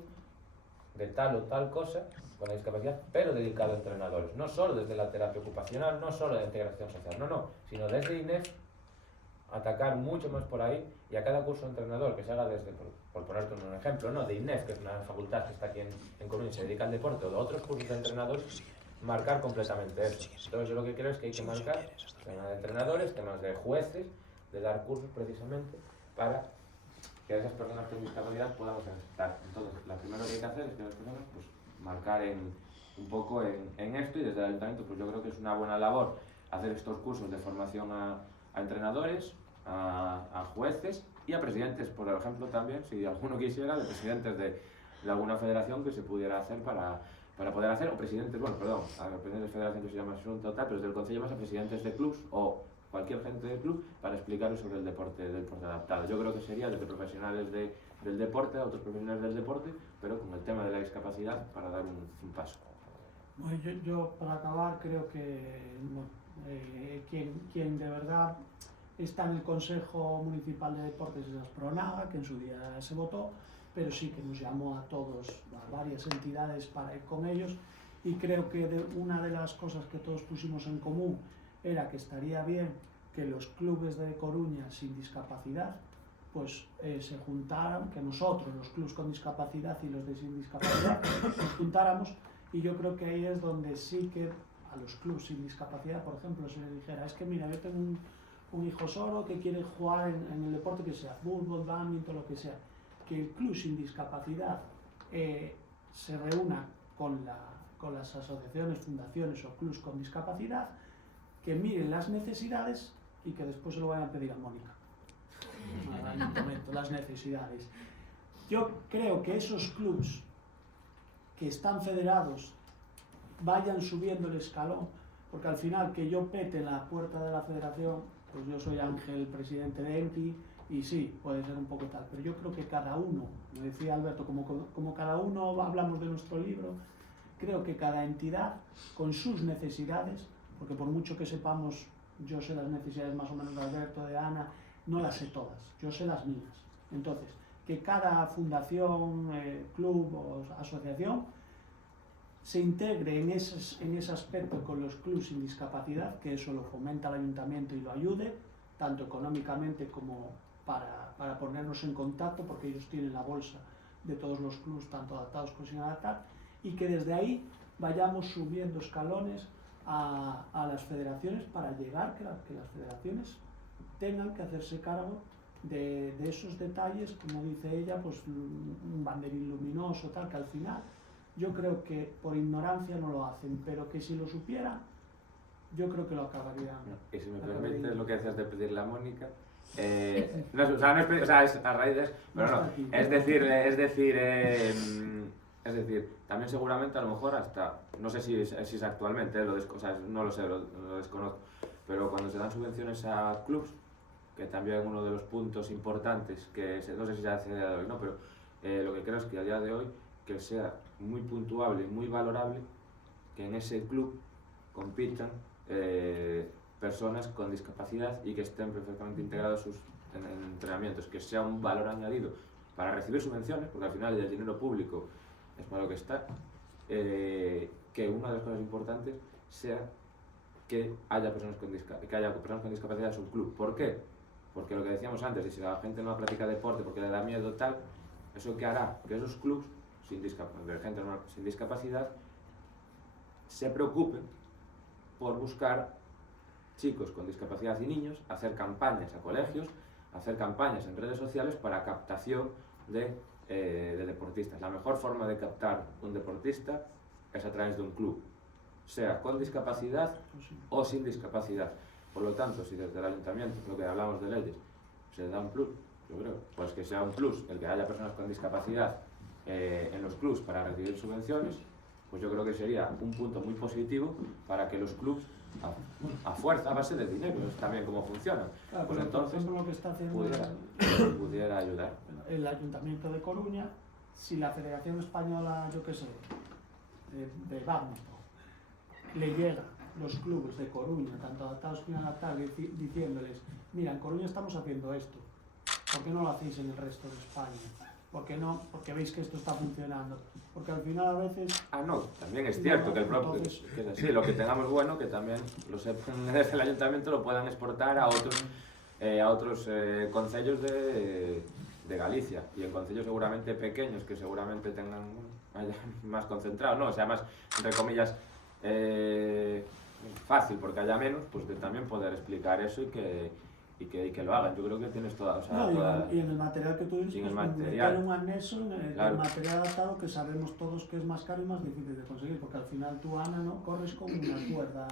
de tal o tal cosa con la discapacidad, pero dedicado a entrenadores. No solo desde la terapia ocupacional, no solo de la integración social, no, sino desde INEF, atacar mucho más por ahí, y a cada curso de entrenador que se haga desde, por ponerte un ejemplo, ¿no? De INEF, que es una facultad que está aquí en Coruña, se dedica al deporte, o de otros cursos de entrenadores, marcar completamente eso. Entonces yo lo que creo es que hay que marcar temas de entrenadores, temas de jueces, de dar cursos precisamente para que esas personas con discapacidad podamos estar. Entonces, lo primero que hay que hacer es que las personas pues, marcar un poco en esto, y desde el ayuntamiento pues yo creo que es una buena labor hacer estos cursos de formación a entrenadores, a jueces y a presidentes, por ejemplo también, si alguno quisiera, de presidentes de alguna federación que se pudiera hacer para poder hacer, o presidentes, a presidentes de federación que se llama Xunta o tal, pero desde el Concello más a presidentes de clubs o cualquier gente del club para explicarles sobre el deporte adaptado. Yo creo que sería desde profesionales del deporte a otros profesionales del deporte, pero con el tema de la discapacidad para dar un paso. Bueno, yo para acabar creo que quien de verdad está en el Consejo Municipal de Deportes es Aspronaga, que en su día se votó, pero sí que nos llamó a todos, a varias entidades para ir con ellos, y creo que una de las cosas que todos pusimos en común era que estaría bien que los clubes de Coruña sin discapacidad pues se juntaran, que nosotros, los clubes con discapacidad y los de sin discapacidad, nos juntáramos, y yo creo que ahí es donde sí que a los clubes sin discapacidad, por ejemplo, se les dijera, es que mira, yo tengo un hijo sordo que quiere jugar en el deporte que sea, fútbol, badminton, lo que sea, que el club sin discapacidad se reúna con las asociaciones, fundaciones o clubes con discapacidad, que miren las necesidades y que después se lo vayan a pedir a Mónica. Al ayuntamiento, las necesidades. Yo creo que esos clubes que están federados vayan subiendo el escalón, porque al final que yo pete en la puerta de la federación, pues yo soy Ángel, presidente de ENTI, y sí, puede ser un poco tal, pero yo creo que cada uno, me decía Alberto, como cada uno hablamos de nuestro libro, creo que cada entidad con sus necesidades, porque por mucho que sepamos, yo sé las necesidades más o menos de Alberto, de Ana, no las sé todas, yo sé las mías. Entonces, que cada fundación, club o asociación se integre en ese aspecto con los clubes sin discapacidad, que eso lo fomenta el ayuntamiento y lo ayude, tanto económicamente como para ponernos en contacto, porque ellos tienen la bolsa de todos los clubes, tanto adaptados como sin adaptar, y que desde ahí vayamos subiendo escalones a las federaciones para llegar que las federaciones tengan que hacerse cargo de esos detalles, como dice ella, pues un banderín luminoso, tal, que al final yo creo que por ignorancia no lo hacen, pero que si lo supieran, yo creo que lo acabarían. Y si me permites lo que decías de pedirle a Mónica, es a raíz de eso, pero no, es decir, también seguramente a lo mejor hasta, no sé si es actualmente, no lo sé, lo desconozco, pero cuando se dan subvenciones a clubs, que también uno de los puntos importantes, no sé si se hace a día de hoy, no, pero lo que creo es que a día de hoy, que sea muy puntuable y muy valorable que en ese club compitan personas con discapacidad y que estén perfectamente integrados en entrenamientos, que sea un valor añadido para recibir subvenciones, porque al final el dinero público es para lo que está, que una de las cosas importantes sea que haya personas con discapacidad en su club. ¿Por qué? Porque lo que decíamos antes, si la gente no practica deporte porque le da miedo tal, eso que hará que esos clubs de gente sin discapacidad se preocupen por buscar chicos con discapacidad y niños, hacer campañas a colegios, hacer campañas en redes sociales para captación de deportistas. La mejor forma de captar un deportista es a través de un club, sea con discapacidad o sin discapacidad. Por lo tanto, si desde el ayuntamiento, lo que hablamos de leyes, se da un plus, yo creo, pues que sea un plus el que haya personas con discapacidad en los clubs para recibir subvenciones, pues yo creo que sería un punto muy positivo para que los clubs a fuerza, a base de dinero, es también cómo funcionan, claro, pues entonces por ejemplo, lo que está haciendo pudiera ayudar. El Ayuntamiento de Coruña, si la Federación Española, yo qué sé, de badminton, le llega los clubes de Coruña, tanto adaptados como inadaptados, diciéndoles, mira, en Coruña estamos haciendo esto, ¿por qué no lo hacéis en el resto de España? ¿Por qué no? Porque veis que esto está funcionando. Porque al final a veces... No, también es cierto que el propio... Sí, lo que tengamos bueno, que también desde el ayuntamiento lo puedan exportar a otros concellos de Galicia. Y en concellos seguramente pequeños, que seguramente tengan más concentrado, ¿no? O sea, más, entre comillas, fácil, porque haya menos, pues de también poder explicar eso y que lo hagan. Yo creo que tienes toda... y en el material que tú dices, pues meter un anexo en el material adaptado, que sabemos todos que es más caro y más difícil de conseguir, porque al final tú, Ana, ¿no? Corres con una cuerda...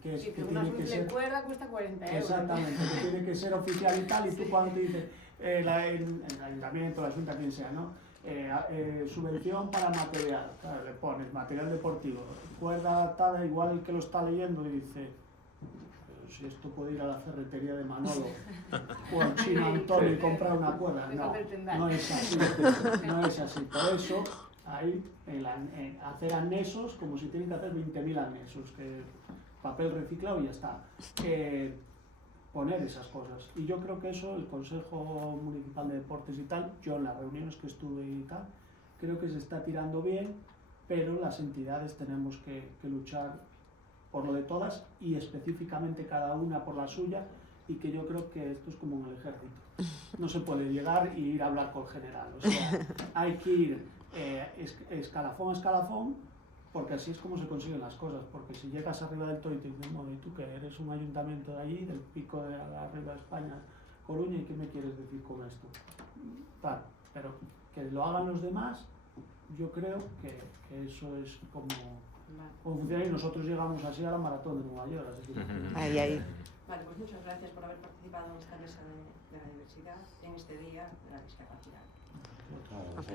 que una simple cuerda cuesta 40 euros. Exactamente, que tiene que ser oficial y tal, y tú cuando dices el ayuntamiento, la junta, quien sea, ¿no? Subvención para material, claro, le pones material deportivo, cuerda adaptada, igual el que lo está leyendo y dice, si esto puede ir a la ferretería de Manolo o al chino Antonio y comprar una cuerda, no es así, no es así. Por eso hay hacer anexos como si tienen que hacer 20.000 anexos, que papel reciclado y ya está. Poner esas cosas. Y yo creo que eso, el Consejo Municipal de Deportes y tal, yo en las reuniones que estuve y tal, creo que se está tirando bien, pero las entidades tenemos que luchar por lo de todas y específicamente cada una por la suya, y que yo creo que esto es como en el ejército. No se puede llegar y ir a hablar con el general, o sea, hay que ir escalafón a escalafón, porque así es como se consiguen las cosas, porque si llegas arriba del todo y te dicen, bueno, ¿y tú qué? Eres un ayuntamiento de allí, del pico de arriba de España, Coruña, ¿y qué me quieres decir con esto? Tal, pero que lo hagan los demás, yo creo que eso es como funciona, y nosotros llegamos así a la maratón de Nueva York. Así que... Ahí. Vale, pues muchas gracias por haber participado en esta mesa de la diversidad, en este día de la discapacidad. Claro,